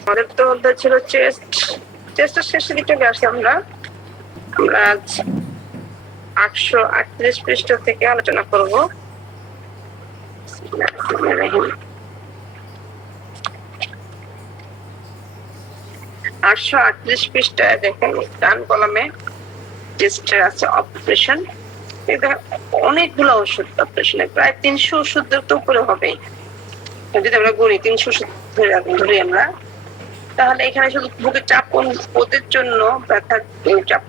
আমাদের তো অধ্যায় ছিল চেস্টের শেষের দিকে আসছি আমরা আজ 838 পৃষ্ঠা থেকে আলোচনা করব। 838 পৃষ্ঠায় দেখেন ডান কলামে চেস্টের আছে অপারেশন। অনেকগুলো ওষুধ অপারেশনে, প্রায় 300 ওষুধের তো উপরে হবে। যদি আমরা গণি 300 ওষুধ ধরি আমরা, তাহলে এখানে শুধু বুকের চাপ অনুভূতির জন্য ব্যথার চাপ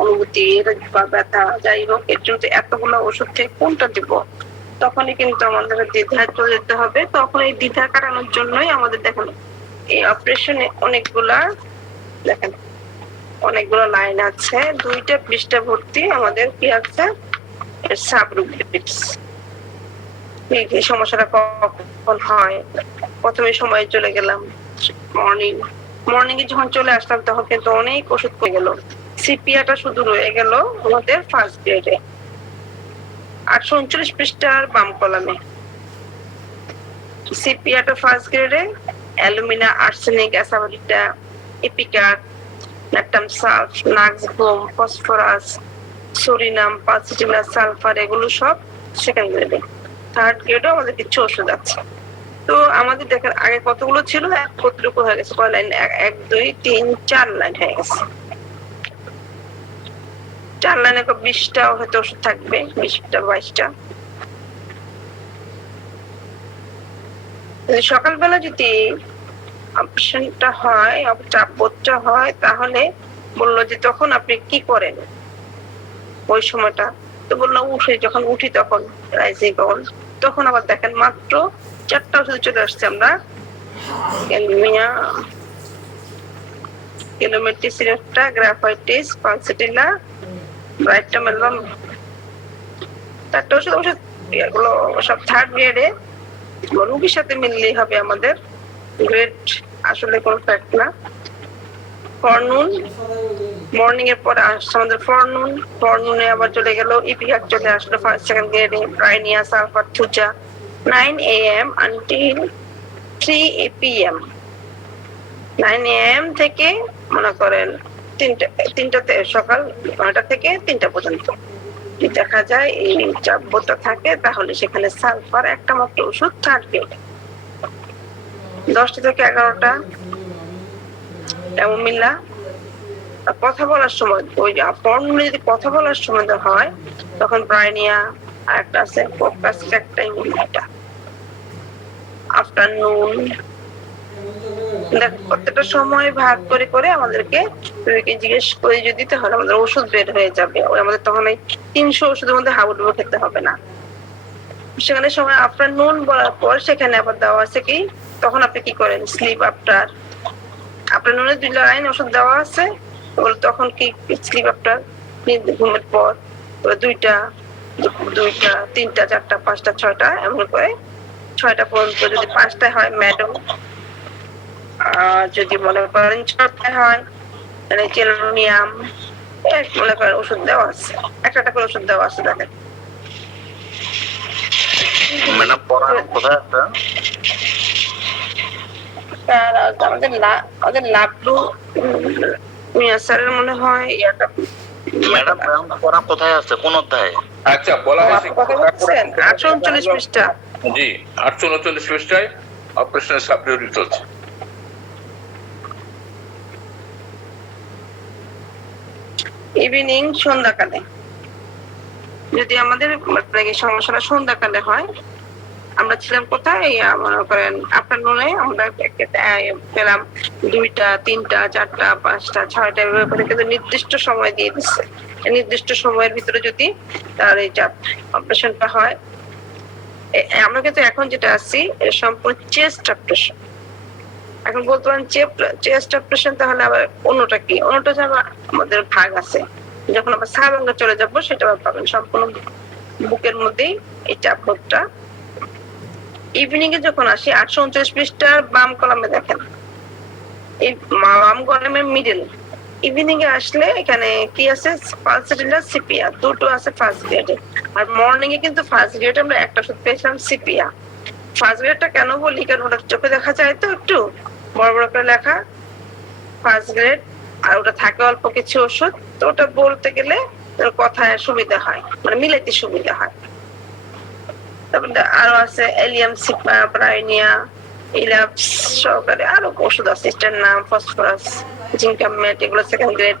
অনুভূতি বা ব্যথা যাই হোক, এর জন্য এতগুলো ওষুধ থেকে কোনটা দিব, তখনই কিন্তু আমাদের দ্বিধায় চলে যেতে হবে। তখন এই দ্বিধা কাটানোর জন্যই আমাদের দেখেন এই অপারেশনে অনেকগুলো লাইন আছে, 2টা পৃষ্ঠা ভর্তি আমাদের কি আছে সাবরুব্রিক্স। এই সমস্যাটা কখন হয়, প্রথমে সময় চলে গেলাম মর্নিং এ যখন চলে আসলাম তখন কিন্তু অনেক ওষুধ পেয়ে গেল। সিপিয়াটা শুধু রয়ে গেল আমাদের ফার্স্ট গ্রেডে 839 পৃষ্ঠার বাম কলামে। সিপিয়াটা ফার্স্ট গ্রেডে অ্যালুমিনা, আর্সেনিক, অ্যাসাবারিটা, ইপিকাট, ন্যাট্টাম সালফ, নাক্সব্রোম, ফসফরাস, সোডিয়াম, পালসিটিনা, সালফার, এগুলো সব সেকেন্ড গ্রেডে। থার্ড গ্রেডও আমাদের কিছু ওষুধ আছে। তো আমাদের দেখেন আগে কতগুলো ছিল, কতটুকু হয়ে গেছে, কয় লাইন, 1 2 3 4 লাইন হয়ে গেছে। 4 লাইনে 20টা হয়তো ওষুধ থাকবে, 20টা 22টা। সকালবেলা যদি অপারেশনটা হয়, চাপবোধটা হয়, তাহলে বললো যে তখন আপনি কি করেন ওই সময়টা। তো বললো যখন উঠি তখন রাইজিং কল, তখন আবার দেখেন মাত্র 4টা ওষুধ চলে আসছে। আমরা কিলোমেট্রিসিরেপ্টা, গ্রাফাইটিস, পালসিটিলা, ব্রাইটামেলম, 4টা ওষুধ। এগুলো সব থার্ড গ্রেডে, রোগীর সাথে মিললেই হবে আমাদের, গ্রেড আসলে কোনো ফ্যাক্ট না। ফরনুন মর্নিং এর পরে আসছে আমাদের ফরনুনে আবার চলে গেল ইপিকাট, চলে আসলো ফার্স্ট সেকেন্ড গ্রেডে, ব্রাইনিয়া, sulphur, Thuja, 9 AM until 3 PM। 9 AM থেকে মনে করেন 3টা সকাল 9টা থেকে 3টা পর্যন্ত দেখা যায় এই চাপবোধটা থাকে, তাহলে সেখানে সালফার একটা মাত্র ওষুধ থাকবে। 10টা থেকে 11টা ক্যামোমিলা। কথা বলার সময় ওই ফর্মুলা যদি কথা বলার সময় হয়, তখন ব্রাইনিয়া, আর একটা আছে ফোকাস ক্যাকটাই, এটা আফটারনুন। প্রত্যেকটা সময় ভাগ করে করে আমাদেরকে জিজ্ঞেস করে যদি, তাহলে আমাদের ওষুধ বের হয়ে যাবে। আমাদের তখন এই 300 ওষুধের মধ্যে হাবুডুবু খেতে হবে না। সেখানে সময় আফটারনুন বলার পর সেখানে আবার দেওয়া আছে কি, তখন আপনি কি করেন, স্লিপ আফটারনুনে 2 লাইন ওষুধ দেওয়া আছে, তখন কি স্লিপ আফটার, ঘুমের পর 2টা 3টা 4টা 5টা 6টা, এমন করে 6টা পর্যন্ত। যদি 5টায় হয় ম্যাডাম, যদি মনে করেন 6টায় হয় তাহলে চেলোনিয়াম, মনে করেন ওষুধ দেওয়া আছে, একটা করে ওষুধ দেওয়া আছে। তাদের ম্যাডাম পড়ানো কোথায় আছে? আমাদের লাভলু মিয়া স্যারের মনে হয় ইয়াটা। ম্যাডাম পড়া কোথায় আছে, কোন অধ্যায়ে? আচ্ছা, বলা হয়েছে 839 পৃষ্ঠা। জি, 839 পৃষ্ঠায় অপারেশনের সাবডিউটি চলছে। ইভিনিং, সন্ধ্যাকালে যদি আমাদের সমস্যাটা সন্ধ্যাকালে হয়, আমরা ছিলাম কোথায়, মনে করেন আফটারনুনে আমরা পেলাম 2টা 3টা 4টা 5টা 6টা, এভাবে কিন্তু নির্দিষ্ট সময় দিয়ে দিচ্ছে। নির্দিষ্ট সময়ের ভিতরে যদি তার এই অপারেশনটা হয়, আমরা কিন্তু এখন যেটা আছি সম্পূর্ণ চেস্ট অপারেশন। এখন বলতে পারেন চেস্ট অপারেশন, তাহলে আবার অন্যটা কি, অন্যটা আমাদের ভাগ আছে। যখন আবার সাবঙ্গে চলে যাবো, সেটা পাবেন সম্পূর্ণ বুকের মধ্যেই এই চাপবোধটা। ইভিনিং এ যখন আসি 839 পৃষ্ঠার বাম কলামে দেখেন, এই বাম কলামের মিডল ইভিনিং এ আসলে এখানে কি আছে, পালসিটিলা, সিপিয়া, দুটো আছে ফার্স্ট গ্রেডে। আর মর্নিং এ কিন্তু ফার্স্ট গ্রেডে আমরা একটা ওষুধ পেয়েছিলাম সিপিয়া। ফার্স্ট গ্রেডটা কেন বলি, কারণ ওটা চোখে দেখা যায় তো একটু, বড় বড় করে লেখা ফার্স্ট গ্রেড, আর ওটা থাকে অল্প কিছু ওষুধ, তো ওটা বলতে গেলে কথায় সুবিধা হয়, মানে মিলাইতে সুবিধা হয়। তারপরে আরো আছে এলিয়াম প্রাইনিয়া, ইলাপস সহকারে আরো ওষুধ আছে, এটার নাম ফসফরাস, জিঙ্কামেট, এগুলো সেকেন্ড গ্রেড।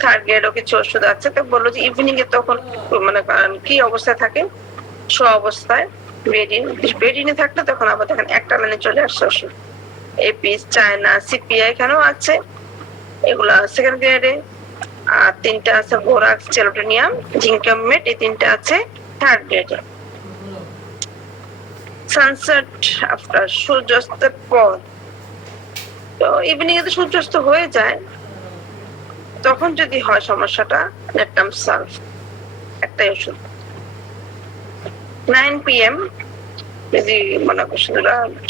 থার্ড গ্রেডও কিছু ওষুধ আছে। তো বললো যে ইভিনিং এ তখন মানে কি অবস্থায় থাকে, অবস্থায় বেডিনে থাকলে তখন আবার দেখেন একটা লাইনে চলে আসছে ওষুধ, এপিস, চায়না, সিপিআই এখানেও আছে, এগুলা সেকেন্ড গ্রেডে। আর তিনটা আছে বোরাক্স, চেলোটেনিয়াম, জিঙ্কামেট, এই তিনটা আছে থার্ড গ্রেডে। সানসেট আফটার, সূর্যাস্তের পর, তো ইভিনিং এ তো সূর্যাস্ত হয়ে যায়, তখন যদি হয় সমস্যাটা নেপটাম সালফ একটাই ওষুধ। 9 PM যদি মনে করছেন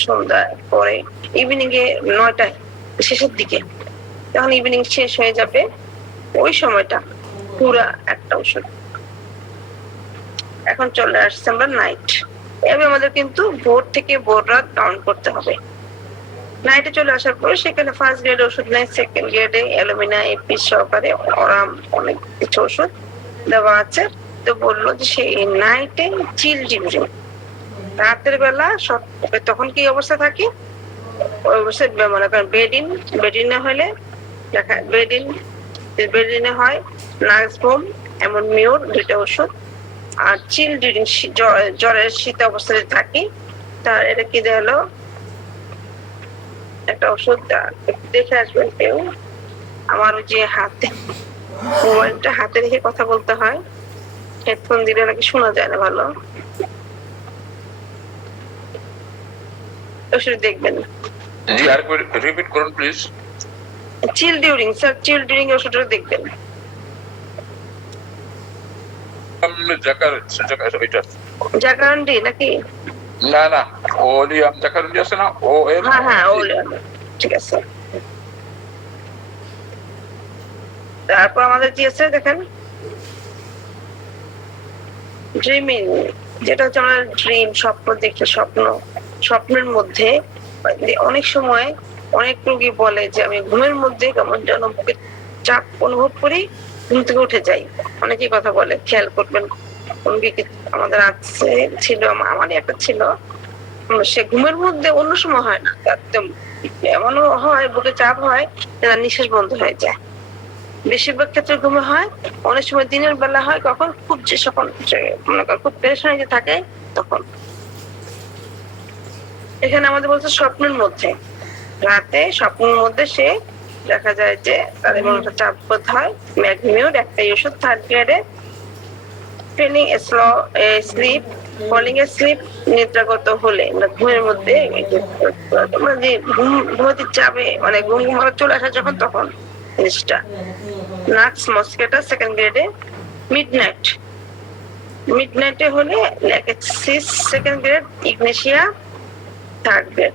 সন্ধ্যায় পরে, ইভিনিং এ 9টায় শেষের দিকে, তখন ইভিনিং শেষ হয়ে যাবে, ওই সময়টা পুরা একটা ওষুধ। এখন চলে আসছে আমরা নাইট। এবার আমাদের কিন্তু ভোর থেকে ভোর রাত কাউন্ট করতে হবে। নাইটে চলে আসার পরে সেখানে ফার্স্ট গ্রেড ওষুধ নেই, সেকেন্ড গ্রেডে অ্যালুমিনা, এপিস সহকারে অরাম অনেক কিছু ওষুধ দেওয়া আছে। তো বললো যে সেই নাইটে চিল ডিউরিং, রাতের বেলা তখন কি অবস্থা থাকে, ওই অবস্থায় মনে করেন বেডিনে হলে দেখা বেডিনে হয় নাক্সবোম, এমন মিউর, দুইটা ওষুধ। আর চিল ডিউরিং, জ্বরের শীত অবস্থায় থাকি, তার এটা কি হলো একটা ওষুধ, দেখে আসবেন কেউ। আমার ওই যে হাতে মোবাইলটা হাতে রেখে কথা বলতে হয়, হেডফোন দিলে নাকি শোনা যায় না ভালো, ওষুধ দেখবেন। জি আরেকবার রিপিট করুন please. Chill during, sir chill during ওষুধটা দেখবেন। জাকারন্ডি নাকি? না না, ওলিয়াম জাকারন্ডি আছে না, ও এম। হ্যাঁ ওলিয়াম, ঠিক আছে। তারপর আমাদের কি আছে দেখেন, ড্রিমিং, যেটা হচ্ছে আমরা ড্রিম, স্বপ্ন দেখি, স্বপ্নের মধ্যে অনেক সময় অনেক রোগী বলে যে আমি ঘুমের মধ্যে কেমন যেন বুকের চাপ অনুভব করি, ঘুম থেকে উঠে যাই। অনেকেই কথা বলে, খেয়াল করবেন। আমাদের আছে ছিল, আমারই একটা ছিল, সে ঘুমের মধ্যে অন্য সময় হয় না, এমনও হয় বুকে চাপ হয় তার নিঃশ্বাস বন্ধ হয়ে যায়। বেশিরভাগ ক্ষেত্রে ঘুমে হয়, অনেক সময় দিনের বেলা হয়, কখন খুব যে সকল মনে করেন খুব পেরেশানি যে থাকে তখন। এখানে আমাদের বলছে স্বপ্নের মধ্যে, রাতে স্বপ্নের মধ্যে সে দেখা যায় যে তাদের মনে একটা চাপ বোধ হয়, ম্যাগমিউর একটাই ওষুধ থার্ড গ্রেডে। ফিলিং স্লিপ, ফলিং স্লিপ, নিদ্রাগত হলে ঘুমের মধ্যে যে ঘুমতে যাবে, মানে ঘুম চলে আসা যখন, তখন জিনিসটা। নাক্স মস্কেটা সেকেন্ড গ্রেডে। মিডনাইটে হলে Lachesis second grade, Ignatia third grade.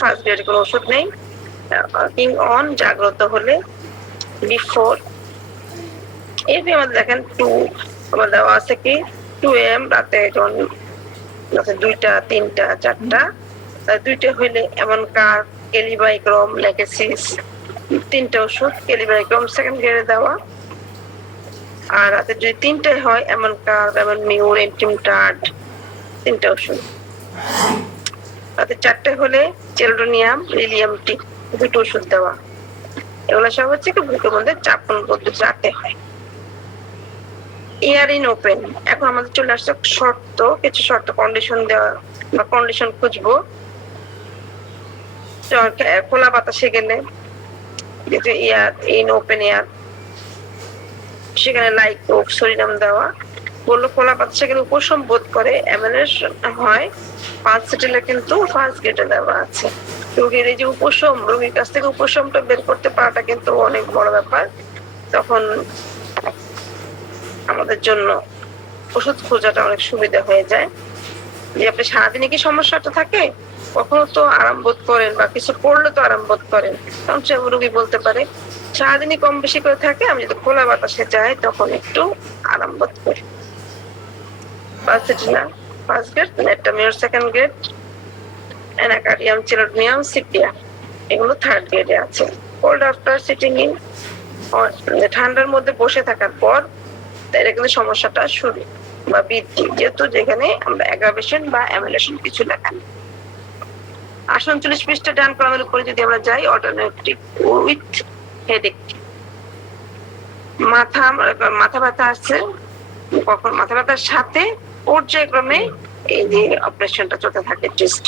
First গ্রেডে কোনো ওষুধ নেই। কিং অন জাগ্রত হলে, বিফোর। এরপরে আমাদের দেখেন 2 আমার দেওয়া আছে কি 2 AM রাতে, যখন 2টা, 3টা, 4টা, 2টা হইলে এমন কার, কেলিবাইক্রম, ল্যাকেসিস, 3টা ওষুধ, কেলিবাইক্রম সেকেন্ড গ্রেডে দেওয়া। আর রাতে যদি 3টায় হয় এমন কার, এমন মিউর, এন্টিমটাড, 3টা ওষুধ। রাতে 4টায় হলে চেলোটোনিয়াম, লিলিয়াম টি, 2টো ওষুধ দেওয়া। এগুলো সব হচ্ছে কি বুকের মধ্যে চাপ পদ্ধতি রাতে হয়। ইয়ার ইন ওপেন, এখন আমাদের চলে আসছে কিছু শর্ত কন্ডিশন দেওয়া বা কন্ডিশন খুঁজবো। খোলা বাতাসে গেলে, যেহেতু ইয়ার ইন ওপেন এয়ার, সেখানে লাইক সরিনাম দেওয়া। বললো খোলা বাতাসে গেলে উপশম বোধ করে, এমএলএস হয় পালসেটিলে, কিন্তু ফার্স্ট গ্রেডে দেওয়া আছে। রোগীর এই যে উপশম, রোগীর কাছ থেকে উপশমটা বের করতে পারাটা কিন্তু অনেক বড় ব্যাপার। তখন আমাদের জন্য ওষুধ খোঁজাটা অনেক সুবিধা হয়ে যায়। যে আপনি সারাদিনে কি সমস্যাটা থাকে, কখনো তো আরাম বোধ করেন বা কিছু পড়লে তো আরাম বোধ করেন, তখন সে রোগী বলতে পারে সারাদিনই কম বেশি করে থাকে, আমি যদি খোলা বাতাসে যাই তখন একটু আরাম বোধ করি। First grade, natrum mur second grade, anacardium, চেলোটোনিয়াম, সিপিয়া, এগুলো থার্ড গ্রেডে আছে। কোল্ড আফটার সিটিং ইন, ঠান্ডার মধ্যে বসে থাকার পর এটা কিন্তু সমস্যাটা শুরু বা বৃদ্ধি, যেহেতু যেখানে আমরা অ্যাগ্রাভেশন বা অ্যামিলেশন কিছু লেখা নেই। 38 পৃষ্ঠা ডান কলামের উপরে যদি আমরা যাই, অল্টারনেটিভ উইথ হেডেক, মাথা ব্যথা আসছে, কখন মাথা ব্যথার সাথে পর্যায়ক্রমে এই যে অপারেশনটা চলতে থাকে টেস্ট,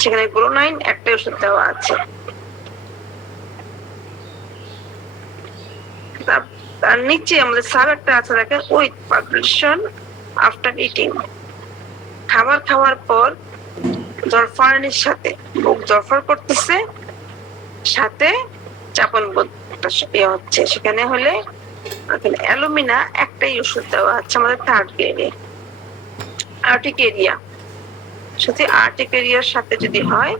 সেখানে গ্লোনাইন একটা ওষুধ দেওয়া আছে। তার নিচে আমাদের সাব একটা আছে, দেখেন, উইথ পালপিটেশন আফটার ইটিং, খাবার খাওয়ার পর জরফানির সাথে বুক জরফর করতেছে, সাথে চাপন বোধ হচ্ছে, সেখানে হলে অ্যালুমিনা একটাই ওষুধ দেওয়া আছে আমাদের থার্ড গ্রেডে। আর্টিকেরিয়া, যদি আর্টিকেরিয়ার সাথে যদি হয়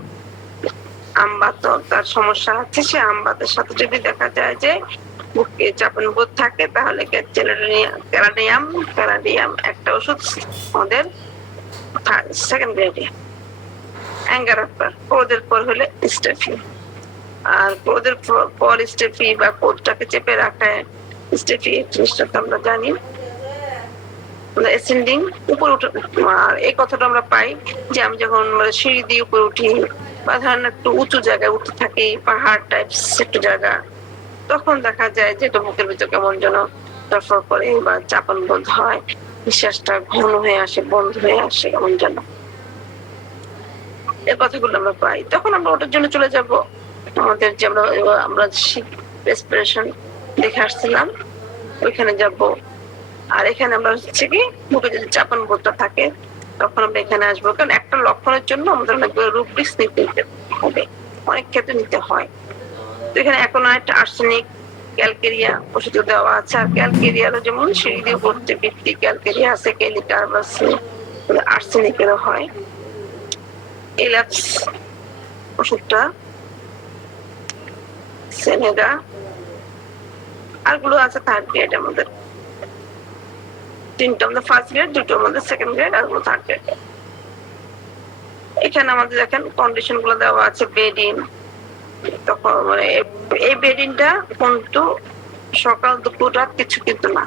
আমবাত, তার সমস্যা আছে, সে আমবাতের সাথে যদি দেখা যায় যে বুকে চাপন বোধ থাকে, তাহলে ক্যালাডিয়াম একটা ওষুধ আমাদের সেকেন্ড গ্রেডে। অ্যাঙ্গার আফটার, ক্রোধের পর হলে স্টেফি, আর ক্রোধের পর স্টেফি বা ক্রোধটাকে চেপে রাখায় স্টেফি, জিনিসটা তো আমরা জানি। অ্যাসেন্ডিং, উপরে উঠে, আর এই কথাটা আমরা পাই যে আমি যখন সিঁড়ি দিয়ে উপরে উঠি বা ধরেন একটু উঁচু জায়গায় উঠতে থাকি, পাহাড় টাইপস একটু জায়গা, তখন দেখা যায় যে এটা বুকের ভিতর কেমন যেন দরফর করে বা চাপন বোধ হয়, নিঃশ্বাসটা ঘন হয়ে আসে, বন্ধ হয়ে আসে কেমন যেন, এই কথাগুলো আমরা পাই। তখন আমরা ওটার জন্য চলে যাব আমাদের যে আমরা রেসপিরেশন দেখে আসছিলাম, ওইখানে যাব। আর এখানে আমরা হচ্ছে কি বুকে যদি চাপন বোধটা থাকে, তখন আমরা এখানে আসবো, কারণ একটা লক্ষণের জন্য আমাদের অনেকগুলো রুব্রিক্স নিতে হবে, অনেক ক্ষেত্রে নিতে হয়। তো এখানে অ্যাকোনাইট, আর্সেনিক, ক্যালকেরিয়া ওষুধ দেওয়া আছে। আর ক্যালকেরিয়ারও যেমন সিঁড়ি দিয়ে পড়তে বৃত্তি ক্যালকেরিয়া আছে, ক্যালিকার্ব আছে, আর্সেনিকেরও হয়। এলাপস ওষুধটা, সেনেগা, আরগুলো আছে থার্ড গ্রেড আমাদের, তিনটা আমাদের ফার্স্ট গ্রেড, দুটো আমাদের সেকেন্ড গ্রেড, আরগুলো থার্ড গ্রেড। এখানে আমাদের দেখেন কন্ডিশন গুলো দেওয়া আছে, বেডিন, তখন মানে এই বেডিনটা কিন্তু সকাল দুপুর রাত কিছু কিন্তু না,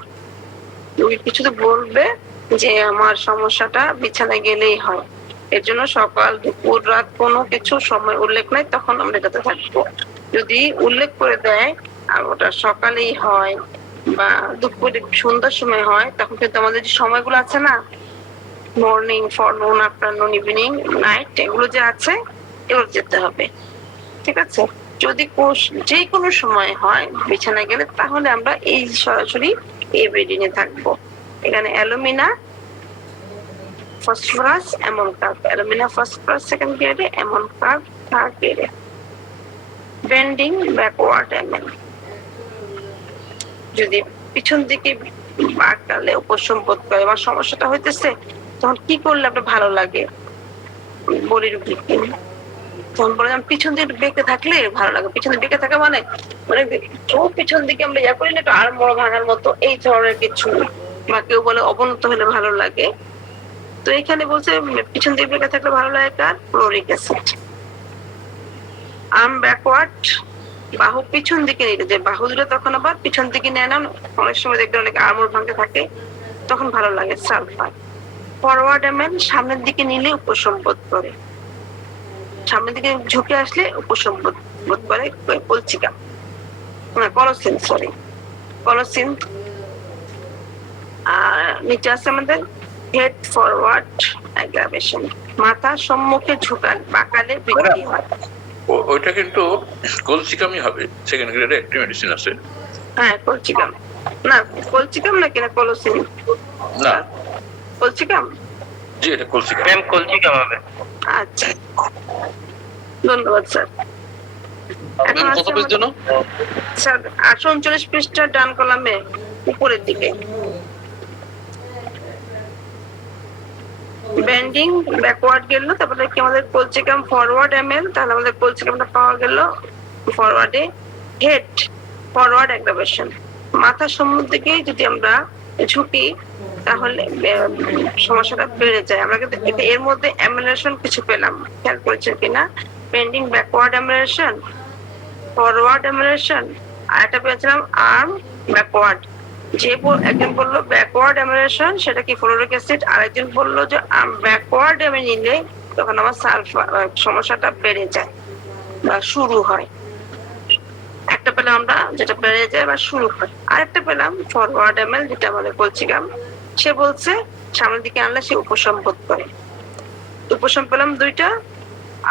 কিছু তো বলবে যে আমার সমস্যাটা বিছানায় গেলেই হয়, এর জন্য সকাল দুপুর রাত কোনো কিছু সময় উল্লেখ নাই, তখন আমরা এটাতে থাকবো। যদি উল্লেখ করে দেয় আর ওটা সকালেই হয় বা দুপুরে সন্ধ্যার সময় হয়, তখন কিন্তু আমাদের যে সময়গুলো আছে না, মর্নিং, ফরনুন, আফটারনুন, ইভিনিং, নাইট, এগুলো যে আছে এগুলো যেতে হবে, ঠিক আছে। যদি যে কোনো সময় হয় বিছানায় গেলে, তাহলে আমরা এই সরাসরি এই বেডিনে থাকবো। এখানে alumina, phosphorus, ammon carb, alumina, phosphorus second গ্রেডে, অ্যামোনকার্ব থার্ড গ্রেডে। বেন্ডিং, ব্যাকওয়ার্ড এমএল, যদি পিছন দিকে বাঁকালে উপশম বোধ করে বা সমস্যাটা হইতেছে, তখন কি করলে আপনার ভালো লাগে বলির ভিত্তি, তখন বলে পিছন দিকে বেঁকে থাকলে ভালো লাগে। পিছন দিকে বেঁকে থাকা মানে মানে কেউ পিছন দিকে আমরা ইয়া করি না, একটু আর বড় ভাঙার মতো, এই ধরনের কিছু, বা কেউ বলে অবনত হলে ভালো লাগে। তো এখানে বলছে পিছন দিকে বেঁকে থাকলে ভালো লাগে কার, ক্লোরিক অ্যাসিড। আর্ম ব্যাকওয়ার্ড, বাহু পিছন দিকে নিতে, যে বাহু দুটো তখন আবার পিছন দিকে নেয় না, অনেক সময় দেখবে অনেক আর্মর ভাঙতে থাকে, তখন ভালো লাগে, সালফার। ফরওয়ার্ড এমএন, সামনের দিকে নিলে উপশম বোধ করে, সামনের দিকে ঝুঁকে আসলে উপশম বোধ করে, কলচিকা, কলসিন, সরি কলসিন। আর নিচে আছে আমাদের হেড ফরওয়ার্ড অ্যাগ্রাভেশন, মাথা সম্মুখে ঝুঁকান, বাঁকালে বৃদ্ধি হয়। ওইটা কিন্তু কলসিকামই হবে, সেকেন্ড গ্রেডে একটি মেডিসিন আছে। হ্যাঁ, কলচিকাম না, কলচিকাম না কিনা, কলসিন না, কলচিকাম, জি এটা কলসিকাম। ম্যাম কলচিকাম হবে। আচ্ছা, ধন্যবাদ স্যার। এখন কত পেজ জন্য স্যার 839 পৃষ্ঠা ডান কলামে উপরের দিকে বেন্ডিং ব্যাকওয়ার্ড গেল, তারপরে কি আমাদের কলচিকাম ফরওয়ার্ড এমএল, তাহলে আমাদের কলচিকামটা পাওয়া গেল ফরওয়ার্ডে। হেড ফরওয়ার্ড অ্যাগ্রাভেশন, মাথা সম্মুখ দিকে যদি আমরা ঝুঁকি, তাহলে সমস্যাটা বেড়ে যায়। আমরা কিন্তু এর মধ্যে অ্যামিলেশন কিছু পেলাম, খেয়াল করেছেন কিনা? Bending backward amelioration, forward amelioration, আর একটা পেয়েছিলাম আর্ম ব্যাকওয়ার্ড। যে একজন বললো ব্যাকওয়ার্ড অ্যামিলেশন, সেটা কি ফ্লোরিক অ্যাসিড, আর একজন বললো যে ব্যাকওয়ার্ড আমি নিলে তখন আমার সালফার সমস্যাটা বেড়ে যায় বা শুরু হয়। একটা পেলাম আমরা যেটা বেড়ে যায় বা শুরু হয়, আরেকটা পেলাম ফরওয়ার্ড এমএল, যেটা আমাদের বলছিলাম। সে বলছে সামনের দিকে আনলে সে উপশম বোধ করে। উপশম পেলাম দুইটা,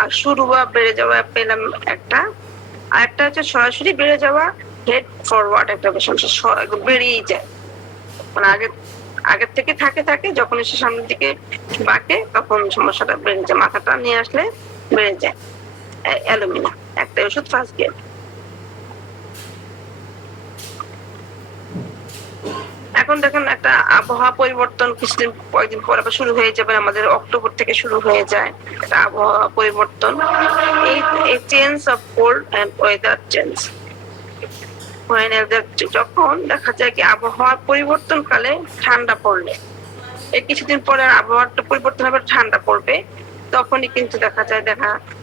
আর শুরু বা বেড়ে যাওয়া পেলাম একটা, আর একটা হচ্ছে সরাসরি বেড়ে যাওয়া, হেড ফরওয়ার্ড একটা সমস্যা, বেড়েই যায়, মানে আগের থেকে থাকে যখন এসে সামনের দিকে বাঁকে তখন সমস্যাটা বেড়ে যায়, মাথাটা নিয়ে আসলে বেড়ে যায়। অ্যালুমিনা একটা ওষুধ ফার্স্ট গিয়ার। এখন দেখেন একটা আবহাওয়া পরিবর্তন কয়েকদিন পর আবার শুরু হয়ে যাবে, আমাদের অক্টোবর থেকে শুরু হয়ে যায় একটা আবহাওয়া পরিবর্তন। এই change of cold and weather change, যখন দেখা যায় কি আবহাওয়ার পরিবর্তন কালে ঠান্ডা পড়লে, এই কিছুদিন পরে আবহাওয়াটা পরিবর্তন হবে, ঠান্ডা পড়বে, তখনই কিন্তু দেখা যায়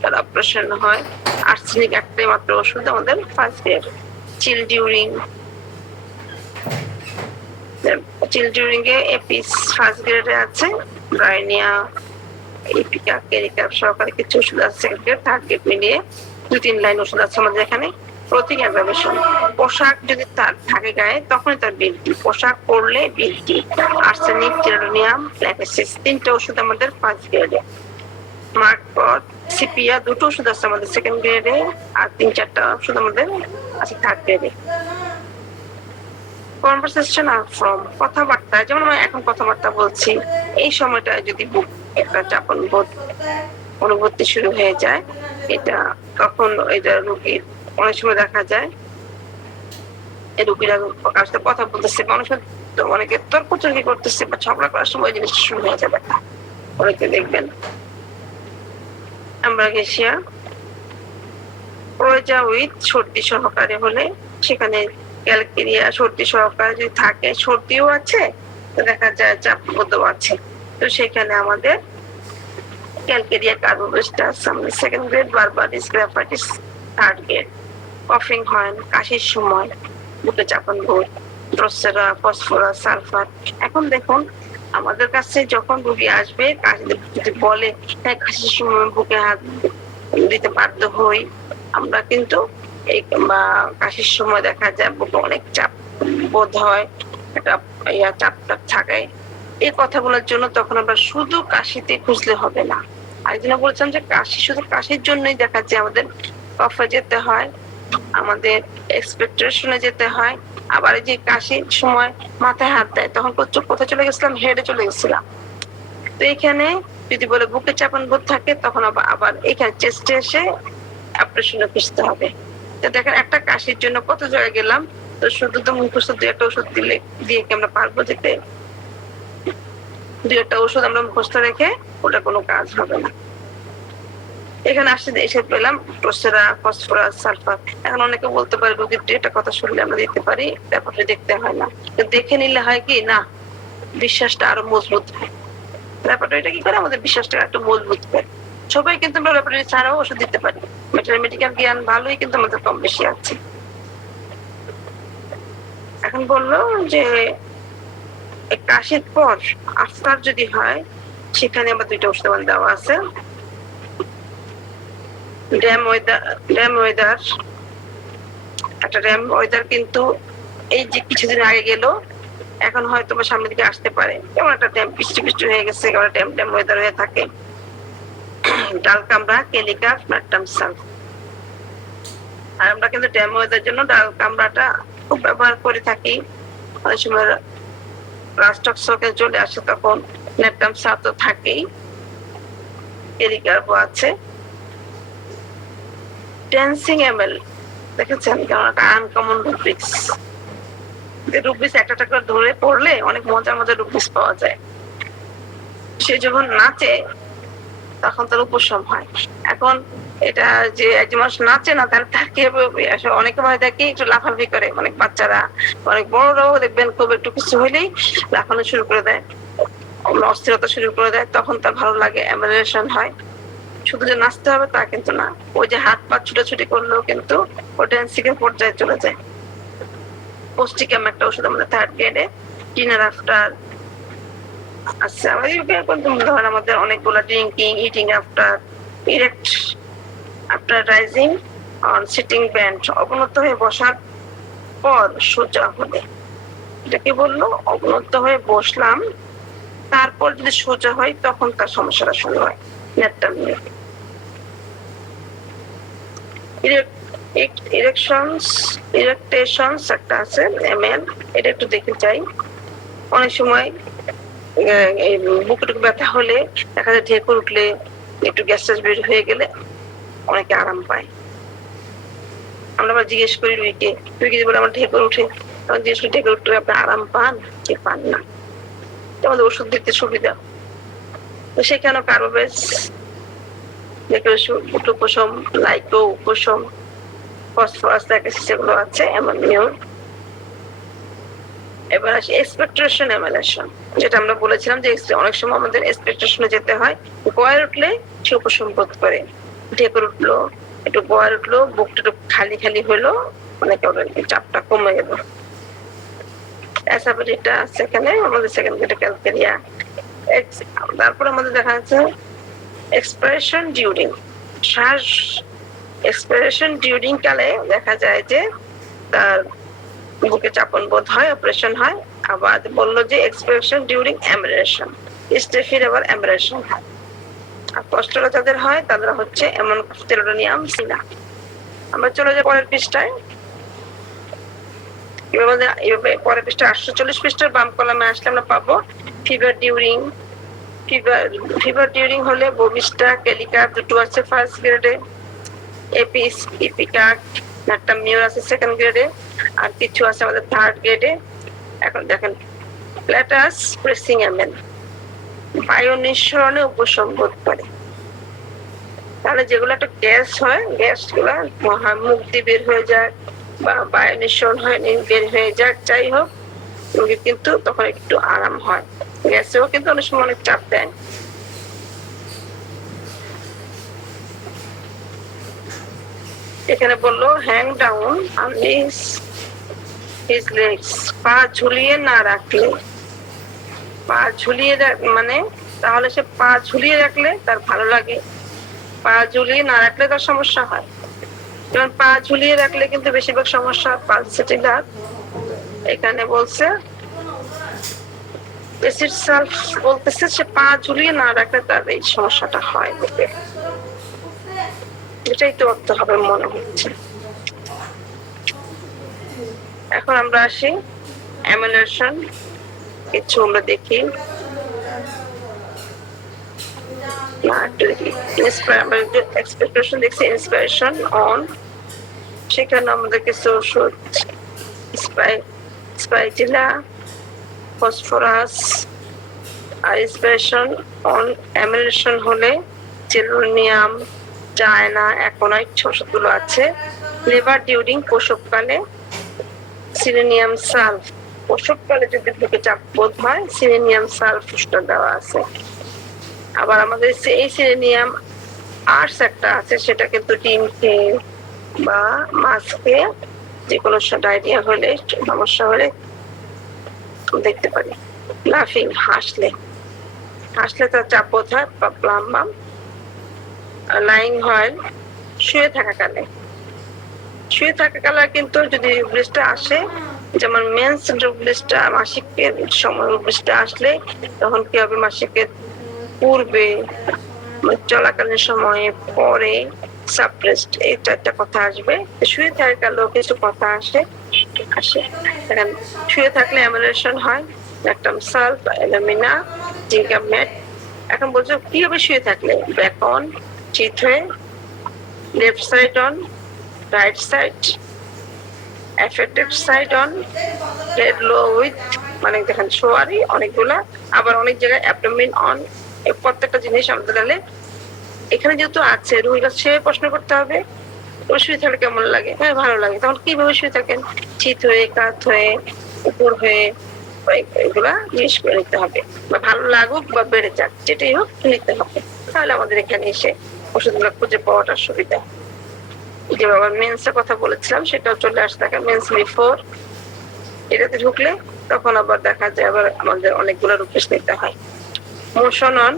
তার অপারেশন হয়। আর্সেনিক একটাই মাত্র ওষুধ আমাদের ফার্স্ট ইয়ার। চিলডিউরিং এ এপিস ফার্স্ট গ্রেডে আছে, ব্রাইনিয়া, ইপিকা, কেরিকা সহকারে কিছু ওষুধ আছে সেকেন্ড গ্রেড, থার্ড গ্রেড মিলিয়ে 2-3 লাইন ওষুধ আছে আমাদের এখানে। প্রতীক অ্যাগ্রাভেশন, পোশাক যদি তার থাকে গায়ে তখনই তার বৃদ্ধি, পোশাক পরলে বৃদ্ধি। আর্সেনিক, জিরানিয়াম, ল্যাকেসিস, 3টে ওষুধ আমাদের ফার্স্ট গ্রেডে। মার্কপট, সিপিয়া, 2টো ওষুধ আছে আমাদের সেকেন্ড গ্রেডে, আর 3-4টা ওষুধ আমাদের আছে থার্ড গ্রেডে। কনভারসেশন আর ফ্রম, কথাবার্তা, যেমন আমরা এখন কথাবার্তা বলছি, এই সময়টা যদি বুক একটা চাপন বোধ অনুভূতি শুরু হয়ে যায়, এটা তখন এটা রোগীর অনেক সময় দেখা যায় রোগীরা কার সাথে কথা বলতেছে, মানুষের অনেকে তর্কচর্কি করতেছে বা ঝগড়া করার সময় জিনিসটা শুরু হয়ে যাবে। অনেকে দেখবেন আমরা গেছিয়া প্রয়োজা উইথ সর্দি সহকারে হলে, সেখানে ক্যালকেরিয়া সর্দি সহকারে যদি থাকে, সর্দিও আছে তো দেখা যায় চাপবোধও আছে, তো সেখানে আমাদের ক্যালকেরিয়া কার্বোবেস্টাস আমাদের second grade, berberis, graphites third grade. কফিং হয়, কাশির সময়, বুকে চাপন বোধ, ড্রোসেরা, ফসফরাস, সালফার। এখন দেখুন আমাদের কাছে যখন রোগী আসবে, যদি বলে হ্যাঁ কাশির সময় বুকে হাত দিতে বাধ্য হই, আমরা কিন্তু এই কাশির সময় দেখা যায় বুকে অনেক চাপ বোধ হয়, একটা চাপটা থাকে, এই কথাগুলোর জন্য তখন আমরা শুধু কাশিতে খুঁজলে হবে না। আরেকদিন বলছিলাম যে কাশি শুধু কাশির জন্যই দেখা যায় আমাদের কফে যেতে হয়, আমাদের এক্সপেক্টেশনে যেতে হয়। আবার এই যে কাশির সময় মাথায় হাত দেয়, তখন কোথায় চলে গেছিলাম, হেডে চলে গেছিলাম। তো এখানে যদি বলে বুকে চাপন বোধ থাকে, তখন আবার এখানে চেস্টে এসে অপারেশনে খুঁজতে হবে। তো দেখেন একটা কাশির জন্য কত জায়গায় গেলাম, তো শুধু তো মুখস্থ 2-1টা ওষুধ দিয়ে কি আমরা পারবো যেতে? 2-1টা ওষুধ আমরা মুখস্থ রেখে ওটা কোনো কাজ হবে না। এখানে এসে পেলাম প্রোসেরা, ফসফরাস, সালফার। এখন অনেকে বলতে পারে রোগীর এটা কথা শুনলে আমরা দিতে পারি, ব্যাপারটা দেখতে হয় না, দেখে নিলে হয় কি না বিশ্বাসটা আরো মজবুত হয়। ব্যাপারটা এটা কি করে আমাদের বিশ্বাসটা একটু মজবুত করে। সবাই কিন্তু আমরা ব্যাপারটা ছাড়াও ওষুধ দিতে পারি, মেডিকেল জ্ঞান ভালোই কিন্তু আমাদের কম বেশি আছে। এখন বললো যে কাশির পর আফটার যদি হয়, সেখানে আবার 2টা ওষুধ দেওয়া আছে। র্যাম ওয়েদার, একটা র্যাম ওয়েদার কিন্তু এই যে কিছুদিন আগে গেল, এখন হয়তো বা সামনের দিকে আসতে পারে, যেমন একটা বৃষ্টি হয়ে গেছে, ড্যাম ওয়েদার হয়ে থাকে। ডাল কামড়া, কেলিকা, ম্যাট্টাম সালফ। আর আমরা কিন্তু ড্যাম ওয়েদার জন্য ডাল কামড়াটা খুব ব্যবহার করে থাকি। অনেক সময় রাস্টক্সকে চলে আসে, তখন ম্যাট্টাম সালফ তো থাকেই, কেলিকারও আছে। ড্যান্সিং এমএল দেখেছেন কেমন একটা আনকমন রুব্রিক্স, একটা করে ধরে পড়লে অনেক মজার রুব্রিক্স পাওয়া যায়। সে যখন নাচে তখন তার উপশম হয়। এখন এটা যে একজন মানুষ নাচে না তাহলে তার কিভাবে আসলে অনেকে ভয় দেখি একটু লাফালাফি করে, অনেক বাচ্চারা, অনেক বড়রাও দেখবেন খুব একটু কিছু হইলেই লাফানো শুরু করে দেয়, অস্থিরতা শুরু করে দেয়, তখন তার ভালো লাগে, অ্যামিউলেশন হয়। শুধু যে নাচতে হবে তা কিন্তু না, ওই যে হাত পা ছুটাছুটি করলেও কিন্তু ওটা এনসিকের পর্যায়ে চলে যায়। পৌষ্টিকাম একটা ওষুধ আমাদের থার্ড গ্রেডে, ডিনার আফটার আচ্ছা ধরেন আমাদের অনেকগুলো drinking, eating after, erect after rising on sitting bench, অবনত হয়ে বসার পর সোজা হলে, এটা কি বললো, অবনত হয়ে বসলাম তারপর যদি সোজা হয় তখন তার সমস্যাটা শুরু হয়। ইরেকটেশনস একটা আছে এমএল, এটা একটু দেখতে চাই। অনেক সময় বুকে টুকু ব্যথা হলে দেখা যায় ঢেকুর উঠলে, একটু গ্যাস বের হয়ে গেলে অনেকে আরাম পায়। আমরা আবার জিজ্ঞেস করি রুইকে, তুই কি বলে আমার ঢেকুর উঠে, তখন জিজ্ঞেস করি ঢেকুর উঠলে আপনি আরাম পান কি পান না, আমাদের ওষুধ দিতে সুবিধা। তো সেখানে কার্বোবেজ, উপশম, লাইকো উপশম, ফসফরাস যেগুলো আছে অ্যামোনিয়াম। এবার আসি এক্সপেকটেশন এমএলএশন, যেটা আমরা বলেছিলাম যে অনেক সময় আমাদের এক্সপেকটেশনে যেতে হয়, গয়ের উঠলে সে উপশম বোধ করে, ঢেকুর উঠলো, একটু গয়ের উঠলো, বুকটা একটু খালি খালি হলো, মানে চাপটা কমে গেল। অ্যাসাবিলিটা সেখানে আমাদের সেকেন্ড গ্রেডে ক্যালকেরিয়া। তারপর আমাদের দেখা যাচ্ছে এক্সপিরেশন ডিউরিং, শ্বাস এক্সপিরেশন ডিউরিং কালে দেখা যায় যে তার বুকে চাপন বোধ হয়, অপারেশন হয়। আবার বললো যে এক্সপিরেশন ডিউরিং অ্যামিউলেশন, স্টেফির আবার অ্যামিউলেশন হয়। আর কষ্টটা যাদের হয় তাদের হচ্ছে এমন টেলোডোনিয়াম সিনা। আমরা চলে যাই পরের পৃষ্ঠায়। এভাবে পরের পৃষ্ঠা 840 পৃষ্ঠার বাম কলামে আসলে আমরা পাবো ফিভার ডিউরিং। ফিভার ডিউরিং হলে বমিস্টা, ক্যালিকা দুটো আছে ফার্স্ট গ্রেডে, এপিস, ইপিকাক, একটা মিউর আছে সেকেন্ড গ্রেডে, আর কিছু আছে আমাদের থার্ড গ্রেডে। এখন দেখেন প্ল্যাটাস প্রেসিং এমএল, বায়ু নিঃসরণে উপশম বোধ করে। তাহলে যেগুলো একটা গ্যাস হয়, গ্যাস গুলা মুখ দিয়ে বের হয়ে যায় বা বায়ু নিঃসরণ হয় বের হয়ে যাক, যাই হোক রোগীর কিন্তু তখন একটু আরাম হয়। গ্যাসেও কিন্তু অনেক সময় অনেক চাপ দেয়। এখানে বললো হ্যাং ডাউন হিজ লেগস, পা ঝুলিয়ে না রাখলে, পা ঝুলিয়ে মানে তাহলে সে পা ঝুলিয়ে রাখলে তার ভালো লাগে, পা ঝুলিয়ে না রাখলে তার সমস্যা হয়। যেমন পা ঝুলিয়ে রাখলে কিন্তু বেশিরভাগ সমস্যা পালসেটিভার। এখানে বলছে বলতেছে সে পা ঝুলিয়ে না রাখলে তার এই সমস্যাটা হয়, এটাই তো অর্থ হবে মনে হচ্ছে। এখন আমরা আসি অ্যামিউলেশন, কিছু আমরা দেখি এক্সপেকটেশন দেখছি, ইন্সপিরেশন অন, সেখানে আমাদের কিছু ওষুধ স্পাইটিলা, ফসফরাস, আর ইন্সপিরেশন অন অ্যামিউলেশন হলে চেলোনিয়াম, চায়না, অ্যাকোনাইট ওষুধগুলো আছে। লেবার ডিউরিং প্রসবকালে সিলেনিয়াম সালফ, প্রসবকালে যদি বুকে চাপ বোধ হয় সিলেনিয়াম সালফ ওষুধ দেওয়া আছে। আবার আমাদের এই সিলেনিয়াম আর্টস একটা আছে, সেটা কিন্তু ডিম খেয়ে বা মাছ খেয়ে যে কোনো ডায়রিয়া হলে, সমস্যা হলে দেখতে পারি। লাফিং, হাসলে তার চাপ বোধ হয়, প্লাম্বাম। লাইং হয় শুয়ে থাকাকালে, কিন্তু যদি ব্লিস্টা আসে, যেমন মেন্স ব্লিস্টা, মাসিকের সময় ব্লিস্টা আসলে তখন কি হবে, মাসিকের পূর্বে, চলাকালীন সময়ে, পরে, সাপ্রেসড, এই চারটা কথা আসবে। শুয়ে থাকাকালেও কিছু কথা আসে। শুয়ে থাকলে অ্যামিউলেশন হয়, ল্যাকটাম সালফ, অ্যালুমিনা, জিঙ্কামেট। এখন বলছো কি হবে শুয়ে থাকলে, ব্যাক অন, চিত হয়ে, left side on, right side, affected side on, head low with, মানে দেখেন শোয়ারি অনেকগুলা, আবার অনেক জায়গায় অ্যাবডোমেন অন। এই প্রত্যেকটা জিনিস আমাদের তাহলে এখানে যেহেতু আছে রুগীর কাছে প্রশ্ন করতে হবে ও শুয়ে থাকলে কেমন লাগে, হ্যাঁ ভালো লাগে, তখন কিভাবে শুয়ে থাকেন, চিত হয়ে, কাত হয়ে, উপর হয়ে, এগুলা জিজ্ঞেস করে নিতে হবে, বা ভালো লাগুক বা বেড়ে যাক যেটাই হোক নিতে হবে। তাহলে আমাদের এখানে এসে ওষুধগুলো খুঁজে পাওয়াটা সুবিধা। যে বাবার মেন্সের কথা বলেছিলাম সেটাও চলে আসতে থাকে, মেন্স বিফোর এটাতে ঢুকলে তখন আবার দেখা যায় আবার আমাদের অনেকগুলো রূপেশ নিতে হয়। মোশন অন,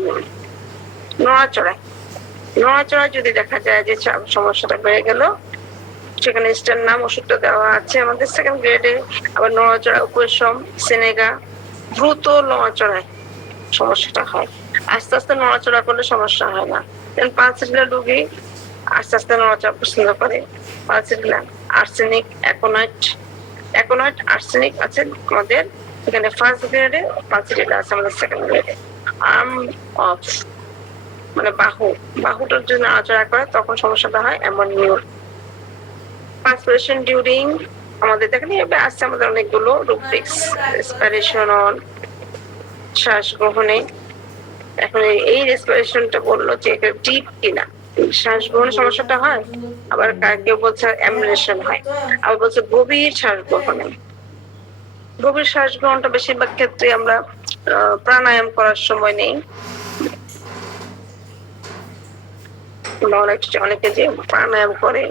নড়াচড়ায়, নড়াচড়ায় যদি দেখা যায় যে সমস্যাটা বেড়ে গেল, সেখানে স্টার নাম ওষুধটা দেওয়া আছে আমাদের সেকেন্ড গ্রেডে। আবার নড়াচড়া, উপশম, সেনেগা, দ্রুত নড়াচড়ায় সমস্যাটা হয়, আস্তে আস্তে নড়াচড়া করলে সমস্যা হয় না। দেন পালসিডিলা রোগী আস্তে আস্তে নড়াচড়া পছন্দ করে, পালসিডিলা, আর্সেনিক, অ্যাকোনাইট, অ্যাকোনাইট আর্সেনিক আছে আমাদের এখানে ফার্স্ট গ্রেডে, পালসিডিলা আছে আমাদের সেকেন্ড গ্রেডে। আর্ম অফ মানে বাহু, বাহুটার যদি নড়াচড়া করে তখন সমস্যাটা হয় অ্যামোনিয়া। পার্সপিরেশন ডিউরিং আমাদের দেখেন এভাবে আসছে আমাদের অনেকগুলো রুব্রিক্স, রেসপিরেশন অন, শ্বাস গ্রহণে। এখন এই রেসপিরেশনটা বললো যে এটা ডিপ কিনা, শ্বাস গ্রহণের সমস্যাটা হয়, আবার কেউ বলছে অ্যামনেশন হয়, আবার বলছে গভীর শ্বাস গ্রহণে। গভীর শ্বাস গ্রহণটা বেশিরভাগ ক্ষেত্রে আমরা প্রাণায়াম করার সময় নেই, অনেকে যে প্রাণায়াম করে,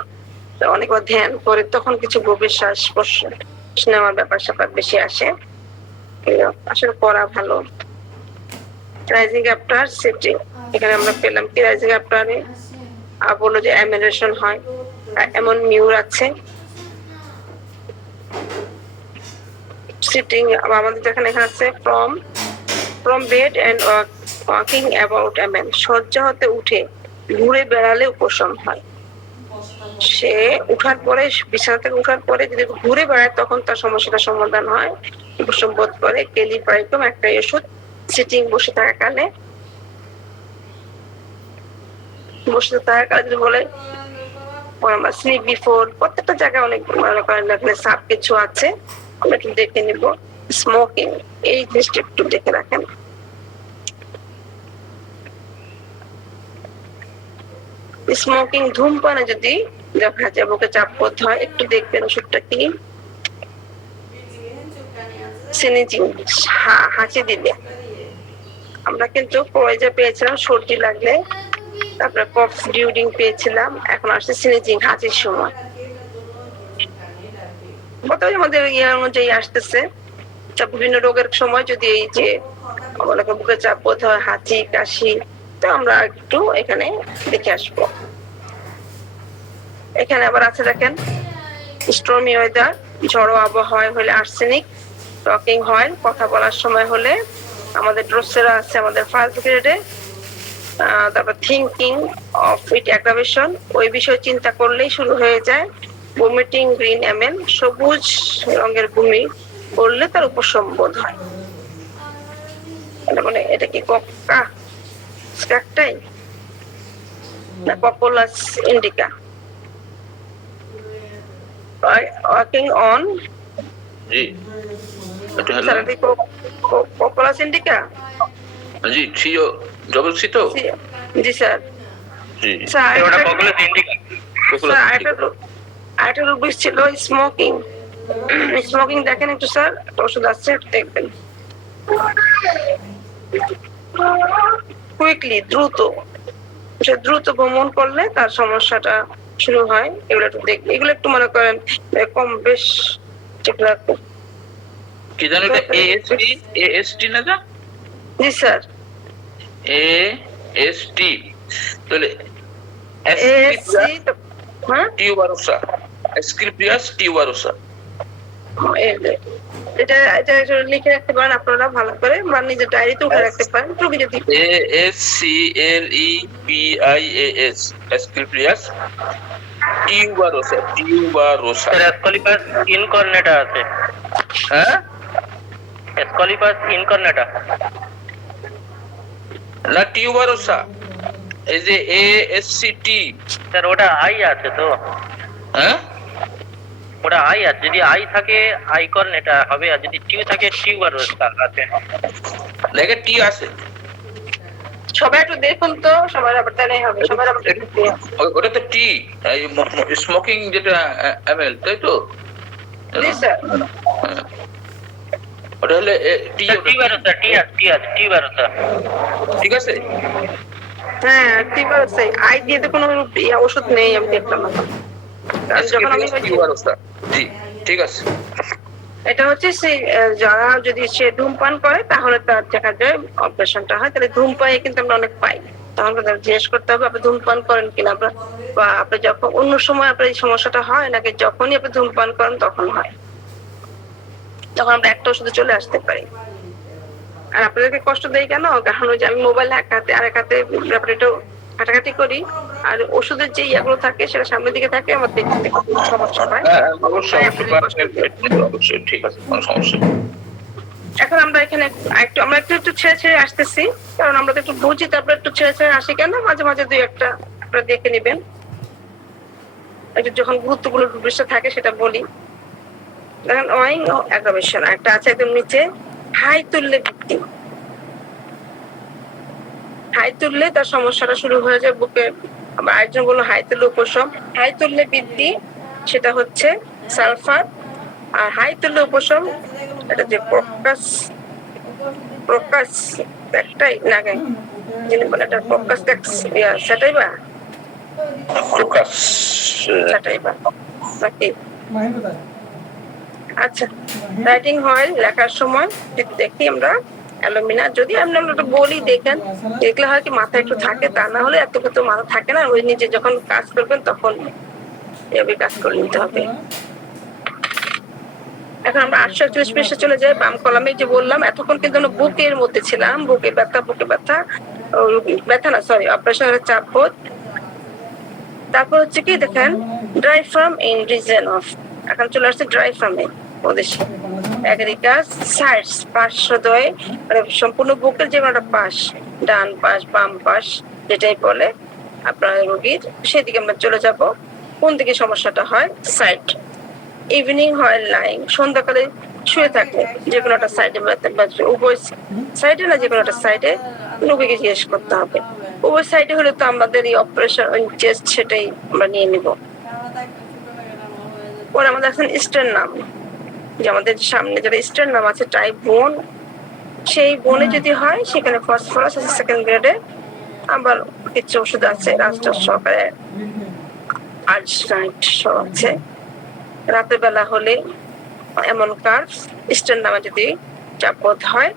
অনেকবার ধ্যান করে তখন কিছু গভীর শ্বাস প্রশ্বাস নেওয়ার ব্যাপার স্যাপার বেশি আসে, আসলে করা ভালো। রাইজিং আফটার সিটিং, এখানে আমরা পেলাম কি রাইজিং আফটারে বললো যে অ্যামিনেশন হয়, এমন মিউর আছে। সিটিং আমাদের যেখানে এখানে আছে from bed and walking about MN, শয্যা হতে উঠে ঘুরে বেড়ালে উপশম হয়। সে উঠার পরে, বিছানা থেকে উঠার পরে যদি ঘুরে বেড়ায় তখন তার সমস্যাটা সমাধান হয়, উপশম বোধ করে। কেলিপ্রাইকম একটা ওষুধ, সিটিং বসে থাকাকালে, বসে থাকাকালে যদি বলে আমরা স্লিপ বিফোর, প্রত্যেকটা জায়গায় অনেক মনে করেন সাপ কিছু আছে, আমরা একটু দেখে নিব। স্মোকিং, এই জিনিসটা একটু দেখে রাখেন। স্মোকিং, ধূমপানে যদি দেখা যায় বুকে চাপ বোধ হয়, একটু দেখবেন ওষুধটা কি। সিনিজিং, হাঁচি দিলে, আমরা কিন্তু পয়জা পেয়েছিলাম সর্দি লাগলে, তারপরে কফ ডিউরিং পেয়েছিলাম, এখন আসছে সিনিজিং হাঁচির সময়। বর্তমানে আমাদের ইয়ে অনুযায়ী আসতেছে, তা বিভিন্ন রোগের সময় যদি এই যে বুকে চাপ বোধ হয়, হাঁচি, কাশি, তো আমরা একটু এখানে দেখে আসবো। এখানে আবার আছে দেখেন স্টর্মি ওয়েদার, ঝড়ো আবহাওয়া হলে আর্সেনিক, টকিং হয়, কথা বলার সময় হলে আমাদের ড্রোসেরা আছে আমাদের ফার্স্ট গ্রেডে। তারপর থিঙ্কিং অফ ইট অ্যাগ্রাভেশন, ওই বিষয়ে চিন্তা করলেই শুরু হয়ে যায়। ভমিটিং, গ্রিন এমেন, সবুজ রঙের বমি করলে তার উপশম বোধ হয়। মানে এটা কি কাকটাই না পপুলাস ইন্ডিকা? ওয়ার্কিং অন, জি একটু হ্যালো, পপুলাস ইন্ডিকা, জি সিও ডবল সি তো, জি স্যার। জি স্যার ওটা পপুলার ইন্ডিকা, আরেকটা রুবিস ছিল স্মোকিং। স্মোকিং দেখেন একটু স্যার, একটা ওষুধ আসছে একটু দেখবেন। কুইকলি, দ্রুত, সে দ্রুত ভ্রমণ করলে তার সমস্যাটা শুরু হয়, এগুলো একটু দেখবেন। এগুলো একটু মনে করেন কম বেশ যেগুলো। কি জানো এটা এএসটি না যা? জি স্যার, এএসটি, তাহলে এএসসি, হ্যাঁ টিউবারোসা, অ্যাসক্লেপিয়াস টিউবারোসা। এটা লিখে রাখতে পারেন আপনারা ভালো করে, বা নিজের ডায়েরিতে উঠে রাখতে পারেন। রোগী যদি ASCLEPIAS, অ্যাসক্লেপিয়াস টিউবারোসা, টিউবারোসা। এসকলিপাস ইনকর্নেটা আছে, হ্যাঁ এসকলিপাস ইনকর্নেটা, না টিউবারোসা, এই যে ASCT। স্যার ওটা আই আছে তো, হ্যাঁ ওটা আই আছে, যদি আই থাকে আইকর্নেটা হবে, আর যদি টিউ থাকে টিউবারোসা আছে। দেখে টি আছে, সবাই একটু দেখুন তো, সবার আবার তাহলে হবে, সবার আবার দেখতে হবে। ওটা তো টি, স্মোকিং যেটা এমএল, তাই তো? জি স্যার। হ্যাঁ। ওটা হলে টি, টি বারো স্যার, টি বারো স্যার। ঠিক আছে। হ্যাঁ ঠিক আছে, আই দিয়ে তো কোনো ওষুধ নেই আমি দেখলাম না। কারণ যখন আমি ওই যে- জি, ঠিক আছে। এটা হচ্ছে সে যারা যদি সে ধূমপান করে তাহলে তার দেখা যায় অপারেশনটা হয়। তাহলে ধূমপানে কিন্তু আমরা অনেক পাই, তখন তাদের জিজ্ঞেস করতে হবে আপনি ধূমপান করেন কিনা, বা আপনি যখন অন্য সময় আপনার এই সমস্যাটা হয় নাকি যখনই আপনি ধূমপান করেন তখন হয়, তখন আমরা একটা ওষুধে চলে আসতে পারি। আর আপনাদেরকে কষ্ট দেয় কেন? কারণ ওই যে আমি মোবাইল এক হাতে আরেক হাতে ব্যাপারে একটু ঘাটাঘাটি করি, আর ওষুধের যে ইয়াগুলো থাকে সেটা সামনের দিকে থাকে, আমার দেখতে খুব সমস্যা হয়। অবশ্যই তাই অবশ্যই, আপনাদের কষ্ট দিই। অবশ্যই, ঠিক আছে, কোনো সমস্যা নেই। এখন আমরা এখানে আমরা একটু ছেড়ে ছেড়ে আসতেছি, কারণ আমরা তো একটু বুঝি, তারপর একটু ছেড়ে ছেড়ে আসি কেন, মাঝে মাঝে দুই একটা আপনারা দেখে নেবেন, একটু যখন গুরুত্বপূর্ণ বিষয় থাকে সেটা বলি। দেখেন ওয়াইং অ্যাগ্রাভেশন একটা আছে একদম নিচে, হাই তুললে বৃদ্ধি। হাই তুললে তার সমস্যাটা শুরু হয়ে যায় বুকে। আবার আরেকজন বললো হাই তুললে উপশম। হাই তুললে বৃদ্ধি সেটা হচ্ছে সালফার, আর হাই তুললে উপশম এটা যে প্রকাশ একটাই না, যিনি বলে এটা প্রকাশ সেটাই বা প্রকাশ, সেটাই বা নাকি? আচ্ছা, রাইটিং হয় লেখার সময় যদি দেখি আমরা অ্যালুমিনা, যদি আমরা একটু বলি দেখেন, দেখলে হয় কি মাথা একটু থাকে, তা না হলে এত কত মাথা থাকে না, ওই নিজে যখন কাজ করবেন তখন এভাবে কাজ করে নিতে হবে। এখন আমরা 841 পৃষ্ঠা চলে যাই, বাম কলামে যে বললাম এতক্ষণ কিন্তু আমরা বুকের মধ্যে ছিলাম, বুকে ব্যথা ব্যথা না সরি, অপারেশনের চাপ বোধ। তারপর হচ্ছে কি দেখেন ড্রাইফ্রাম ইন রিজন অফ, এখন চলে আসছে ড্রাইফ্রামে প্রদেশে অ্যাগ্রিকাস সাইডস পার্শ্বদ্বয়, মানে সম্পূর্ণ বুকের যে কোনো একটা পাশ, ডান পাশ বাম পাশ যেটাই বলে আপনার রোগীর, সেদিকে আমরা চলে যাব। কোন দিকে সমস্যাটা হয়? সাইড। ইভিনিং হয় লাইং, সন্ধ্যাকালে শুয়ে থাকলে যে কোনো একটা সাইডে, উভয় সাইডে না যে কোনো একটা সাইডে রোগীকে জিজ্ঞেস করতে হবে। উভয় সাইডে হলে তো আমাদের এই অপারেশন চেস্ট সেটাই আমরা নিয়ে নিব। পরে আমাদের এখন স্টের নাম, যে আমাদের সামনে যেটা স্টের নাম আছে টাইপ বোন, সেই বোনে যদি হয় সেখানে ফসফরাস আছে সেকেন্ড গ্রেডে, আবার কিছু ওষুধ আছে রাষ্ট্র সরকারের আর্জনাইট সব আছে। রাতের বেলা হলে এমন কার্ভ স্টের নামে যদি চাপবোধ হয়,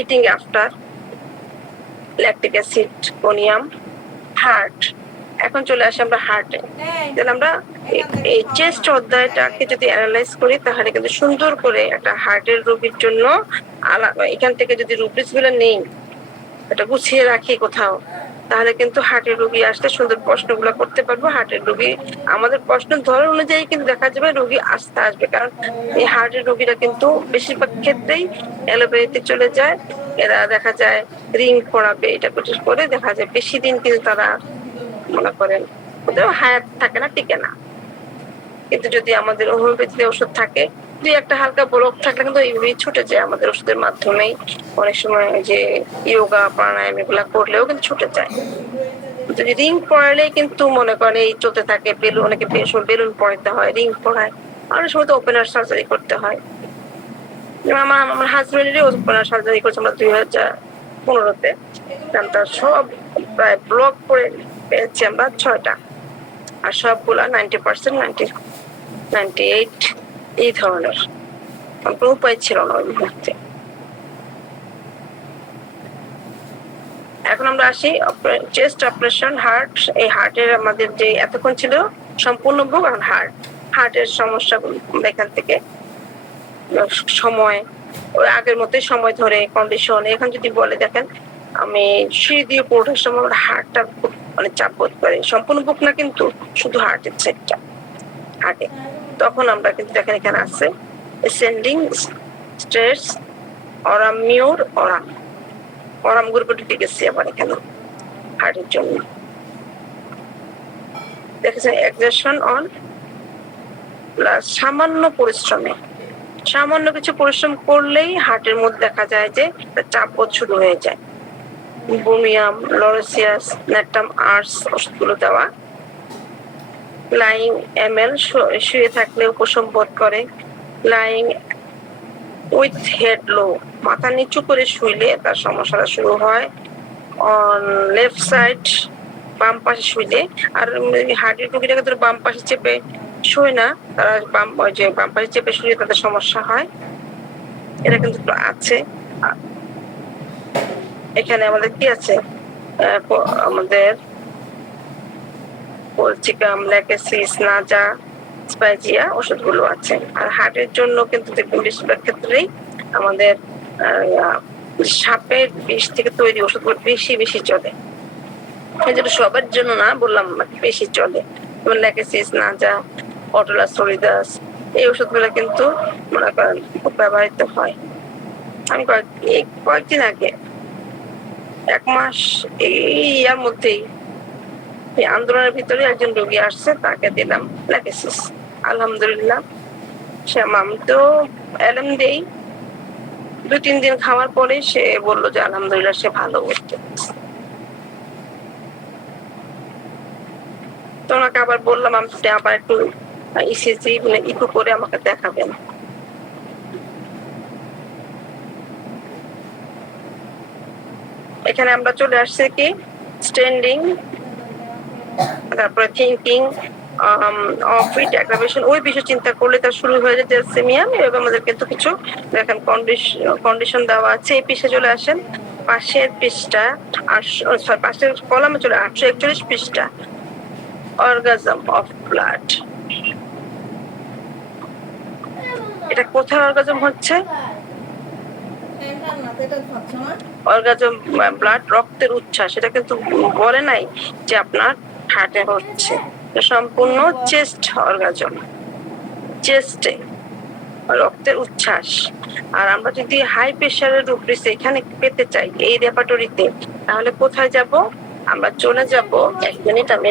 eating after lactic acid conium. Heart, এখন চলে আসি আমরা হার্টে। তাহলে আমরা এই চেস্ট অধ্যায়টাকে যদি অ্যানালাইজ করি তাহলে কিন্তু সুন্দর করে একটা হার্টের রোগীর জন্য এখান থেকে যদি রুব্রিক্স গুলো নেই, এটা গুছিয়ে রাখি কোথাও, তাহলে কিন্তু হার্টের রোগী আসলে সুন্দর প্রশ্নগুলো করতে পারবো। হার্টের রোগী আমাদের প্রশ্নের ধরন অনুযায়ী কিন্তু দেখা যাবে রোগী আসতে আসবে, কারণ এই হার্টের রোগীরা কিন্তু বেশিরভাগ ক্ষেত্রেই অ্যালোপ্যাথিতে চলে যায়। এরা দেখা যায় রিং পড়াবে, এটা করে দেখা যায় বেশি দিন কিন্তু তারা মনে করেন ওদের হায়াত থাকে না, টিকে না। কিন্তু যদি আমাদের হোমিওপ্যাথিতে ওষুধ থাকে, দুই একটা হালকা ব্লক থাকলে কিন্তু এইভাবেই ছুটে যায় আমাদের ওষুধের মাধ্যমেই। অনেক সময় যে ইয়োগা প্রাণায়াম এগুলা করলেও কিন্তু ছুটে যায়। যদি রিং পড়ালেই কিন্তু মনে করেন এই চলতে থাকে, অনেকে বেলুন পড়াতে হয়, রিং পড়ায়, অনেক সময় তো ওপেনার সার্জারি করতে হয়। আমার হাজবেন্ডেরই ওপেনার সার্জারি করছে আমরা 2015-তে, তার সব প্রায় ব্লক করে পেয়েছি আমরা 6টা, আর সবগুলা 90%, 98 এই ধরনের। কোনো উপায় ছিল না ওই মুহূর্তে। এখন আমরা আসি চেস্ট অপারেশন হার্ট। এই হার্টের আমাদের যে এতক্ষণ ছিল সম্পূর্ণ বুক, এখন হার্টের সমস্যাগুলো এখান থেকে সময় ওই আগের মতোই সময় ধরে কন্ডিশন। এখন যদি বলে দেখেন আমি সিঁড়ি দিয়ে পড়ার সময় আমার হার্টটা মানে চাপ বোধ করে, সম্পূর্ণ বুক না কিন্তু শুধু হার্টের সেটটা হার্টে, তখন আমরা কিন্তু দেখেন এখানে আছে ascending stairs, aurum Muir, aurum গ্রুপে ঢুকে গেছি আবার এখানে হার্টের জন্য। দেখেছেন এক্সারশন অন প্লাস সামান্য পরিশ্রমে, সামান্য কিছু পরিশ্রম করলেই হার্টের মধ্যে দেখা যায় যে চাপ বোধ শুরু হয়ে যায়। বোমিয়াম, লরেসিয়াস, ন্যাটাম আর্টস ওষুধগুলো দেওয়া। লাইং এমএল শুয়ে থাকলে উপশম বোধ করে। লাইং উইথ হেড লো, মাথা নিচু করে শুইলে তার সমস্যাটা শুরু হয়। অন লেফট সাইড, বাম পাশে শুইলে। আর হার্টের রোগীরা কিন্তু বাম পাশে চেপে শুয়ে না, তারা বাম পাশে চেপে শুয়ে তাদের সমস্যা হয়। এটা কিন্তু আছে। এখানে আমাদের কি আছে, আমাদের পলচিকাম, ল্যাকেসিস, নাজা, স্পাইজিয়া ওষুধগুলো আছে। আর হার্টের জন্য কিন্তু দেখবেন বেশিরভাগ ক্ষেত্রেই আমাদের সাপের বিষ থেকে তৈরি ওষুধগুলো বেশি চলে। এই জন্য সবার জন্য না বললাম, বেশি চলে। যেমন ল্যাকেসিস, নাজা, অটোলাস সলিদাস, এই ওষুধগুলো কিন্তু মনে করেন খুব ব্যবহৃত হয়। আমি কয়েকদিন আগে, 1 মাস ইয়ার মধ্যেই এই আন্দোলনের ভিতরে একজন রোগী আসছে, তাকে দিলাম ল্যাকেসিস। আলহামদুলিল্লাহ, সে আমি তো এলএম দেই, 2-3 দিন খাওয়ার পরে সে বললো যে আলহামদুলিল্লাহ সে ভালো হচ্ছে। তো ওনাকে আবার বললাম আপনি আবার একটু ইসিজি ইকো করে আমাকে দেখাবেন। এখানে আমরা চলে আসছি কি স্ট্যান্ডিং, তারপরে থিঙ্কিং অফ ইট অ্যাগ্রাভেশন, ওই বিষয় চিন্তা করলে তার শুরু হয়ে যায় জেলসেমিয়া। এভাবে আমাদের কিন্তু কিছু দেখেন কন্ডিশন দেওয়া আছে। এই পৃষ্ঠাে চলে আসেন, পাশের পৃষ্ঠা পাশের কলামে চলে 841 পৃষ্ঠা, অর্গাজম অফ ব্লাড। এটা কোথায় অর্গাজম হচ্ছে? অর্গাজম ব্লাড, রক্তের উচ্ছ্বাস। এটা কিন্তু বলে নাই যে আপনার হার্টে হচ্ছে, সম্পূর্ণ চেস্ট অর্গাজম, চেস্টে রক্তের উচ্ছ্বাস। আর আমরা যদি হাই প্রেশারের রোগী এখানে পেতে চাই এই রেপার্টরিতে, তাহলে কোথায় যাব? আমরা চলে যাব, 1 মিনিট আমি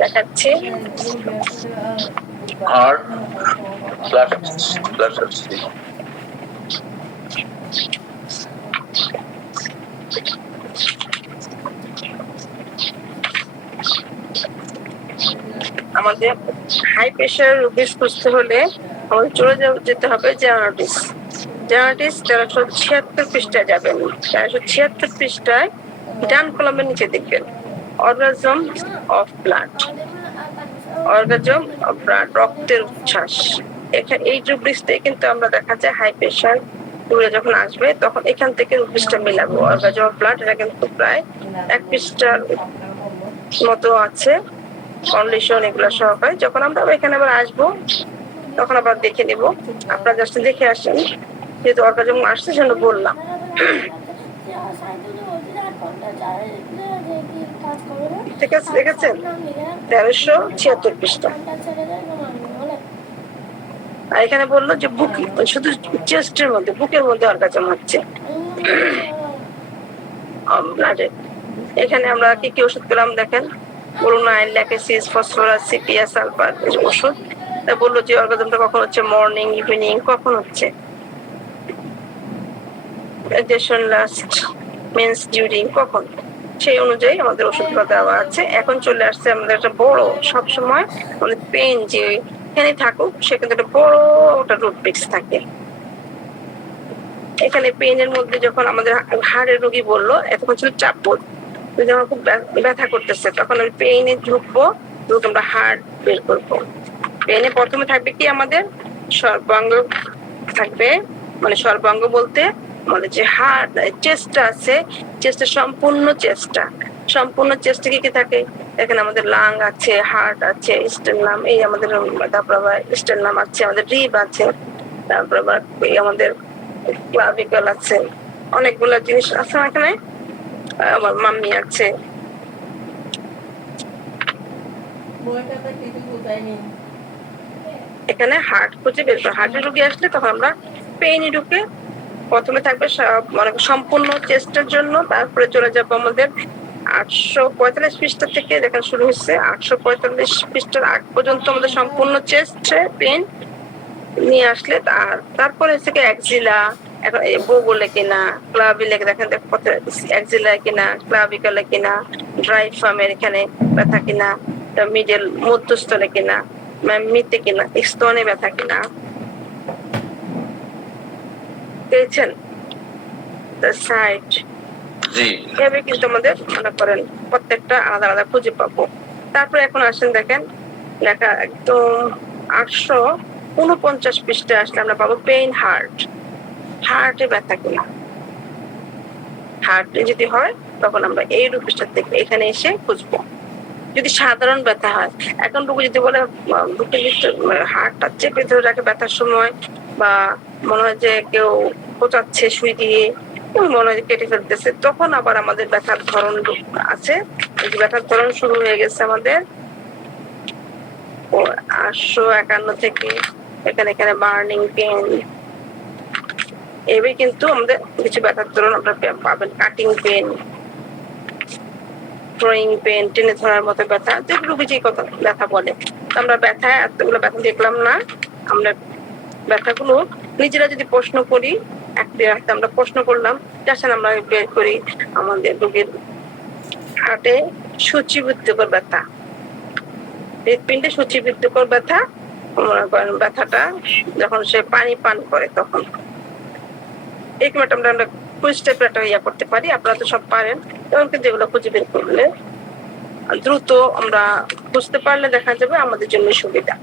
দেখাচ্ছি। হার্ট স্ল্যাশ আমাদের হাই প্রেশার রোগী সুস্থ হলে আমাদের চলে যেতে হবে জার্নাটিস। 1376 পৃষ্ঠায় যাবেন। 1376 পৃষ্ঠায় ডান কলামের নিচে দেখবেন orgasm of blood, orgasm of blood, রক্তের উচ্ছ্বাস। এখানে এই রুব্রিক্সটা কিন্তু আমরা দেখা যায় হাই প্রেশার যখন আসবে তখন এখান থেকে রুব্রিক্সটা মিলাবো। অর্গাজম অফ ব্লাড এটা কিন্তু প্রায় 1 পৃষ্ঠার মতো আছে, কন্ডিশন এগুলো সহকারে। যখন আমরা এখানে আবার আসবো তখন আবার দেখে নিব। আপনারা জাস্ট দেখে আসেন, যেহেতু অর্গাজম আসছে সেজন্য বললাম। ঠিক আছে, দেখেছেন 1376 পৃষ্ঠা। আর এখানে বললো যে বুক, শুধু চেস্টের মধ্যে, বুকের মধ্যে অর্গাজম হচ্ছে। এখানে আমরা কি কি ওষুধ পেলাম দেখেন, ব্রোনাইন, ল্যাকেসিস, ফসফরাস, সিপিয়া, সালফার ওষুধ। তা বললো যে অর্গাজমটা কখন হচ্ছে, মর্নিং, ইভিনিং, কখন হচ্ছে, লাস্ট মেন্স ডিউরিং, কখন, সেই অনুযায়ী আমাদের ওষুধগুলো দেওয়া আছে। এখন চলে আসছে আমাদের একটা বড়, সবসময় আমাদের পেন যে এখানে থাকুক সে কিন্তু একটা বড় একটা রুব্রিক্স থাকে। এখানে পেনের মধ্যে যখন আমাদের হাড়ের রোগী বললো এতক্ষণ ছিল চাপ বোধ, যখন খুব ব্যথা করতেছে তখন আমি পেইনে ঢুকবো, ঢুকে আমরা হার্ট বের করবো। পেইনে প্রথমে থাকবে কি আমাদের সর্বাঙ্গ থাকবে, মানে সর্বাঙ্গ বলতে আমাদের যে হার্ট চেস্টটা আছে, চেস্টের সম্পূর্ণ চেস্টে কি কি থাকে এখানে আমাদের লাং আছে, হার্ট আছে, স্টেরনাম, এই আমাদের তারপর আবার স্টেরনাম আছে, আমাদের রিব আছে, তারপর আবার আমাদের ক্লাভিকল আছে, অনেকগুলো জিনিস আছে এখানে। আমার মাম্মি আছে। এখানে হার্ট খুঁজে বের করে, হার্টের রোগী আসলে তখন আমরা পেইনে ঢুকে প্রথমে থাকবে মানে সম্পূর্ণ চেস্টের জন্য, তারপরে চলে যাবো আমাদের 845 পৃষ্ঠা থেকে দেখা শুরু হচ্ছে। 845 পৃষ্ঠার আগ পর্যন্ত আমাদের সম্পূর্ণ চেস্টে পেন নিয়ে আসলে তারপরে হচ্ছে এক্সিলা, এখন এই বলে কিনা, ক্লাবিলে দেখেন কত অ্যাক্সিলারি কিনা, ক্লাবিকালে কিনা, ড্রাই ফার্মের এখানে ব্যথা কিনা, মিডল মধ্যস্থলে কিনা, মিতে কিনা, স্তনে ব্যথা কিনা, পেয়েছেন সাইড। জি এভাবে কিন্তু আমাদের মনে করেন প্রত্যেকটা আলাদা আলাদা খুঁজে পাবো। তারপরে এখন আসেন দেখেন লেখা একদম 849 পৃষ্ঠায় আসলে আমরা পাবো পেইন হার্ট। হার্টে ব্যথা কিনা, হার্টে যদি হয় তখন আমরা এই পৃষ্ঠা থেকে এখানে এসে খুঁজবো। যদি সাধারণ ব্যথা হয়, এখন রোগী যদি বলে বুকের ভিতরে হাড়টা চেপে ধরে রাখে ব্যথার সময়, বা মনে হয় যে কেউ কোচাচ্ছে সুই দিয়ে, মনে হয় কেটে ফেলতেছে, তখন আবার আমাদের ব্যথার ধরন আছে। এই ব্যথার ধরন শুরু হয়ে গেছে আমাদের 851 থেকে এখানে এখানে বার্নিং পেন। এবার কিন্তু আমাদের কিছু ব্যথার ধরন আপনারা পাবেন, কাটিং পেন, ড্রয়িং পেন, টেনে ধরার মতো ব্যথা, যেগুলো যে কথা ব্যথা বলে। আমরা ব্যথা এতগুলো ব্যথা দেখলাম না, আমরা ব্যথাগুলো নিজেরা যদি প্রশ্ন করি, একটা আমরা প্রশ্ন করলাম, আসেন আমরা বের করি আমাদের রোগীর হার্টে সূচিবদ্ধকর ব্যথা, হৃৎপিণ্ডে সূচিবদ্ধকর ব্যথা। ব্যথাটা যখন সে পানি পান করে তখন এরকম একটা আমরা কুইজ টাইপের একটা ইয়া করতে পারি। আপনারা তো সব পারেন, তখন কিন্তু এগুলো খুঁজে বের করলে দ্রুত আমরা বুঝতে পারলে দেখা যাবে আমাদের জন্য সুবিধা।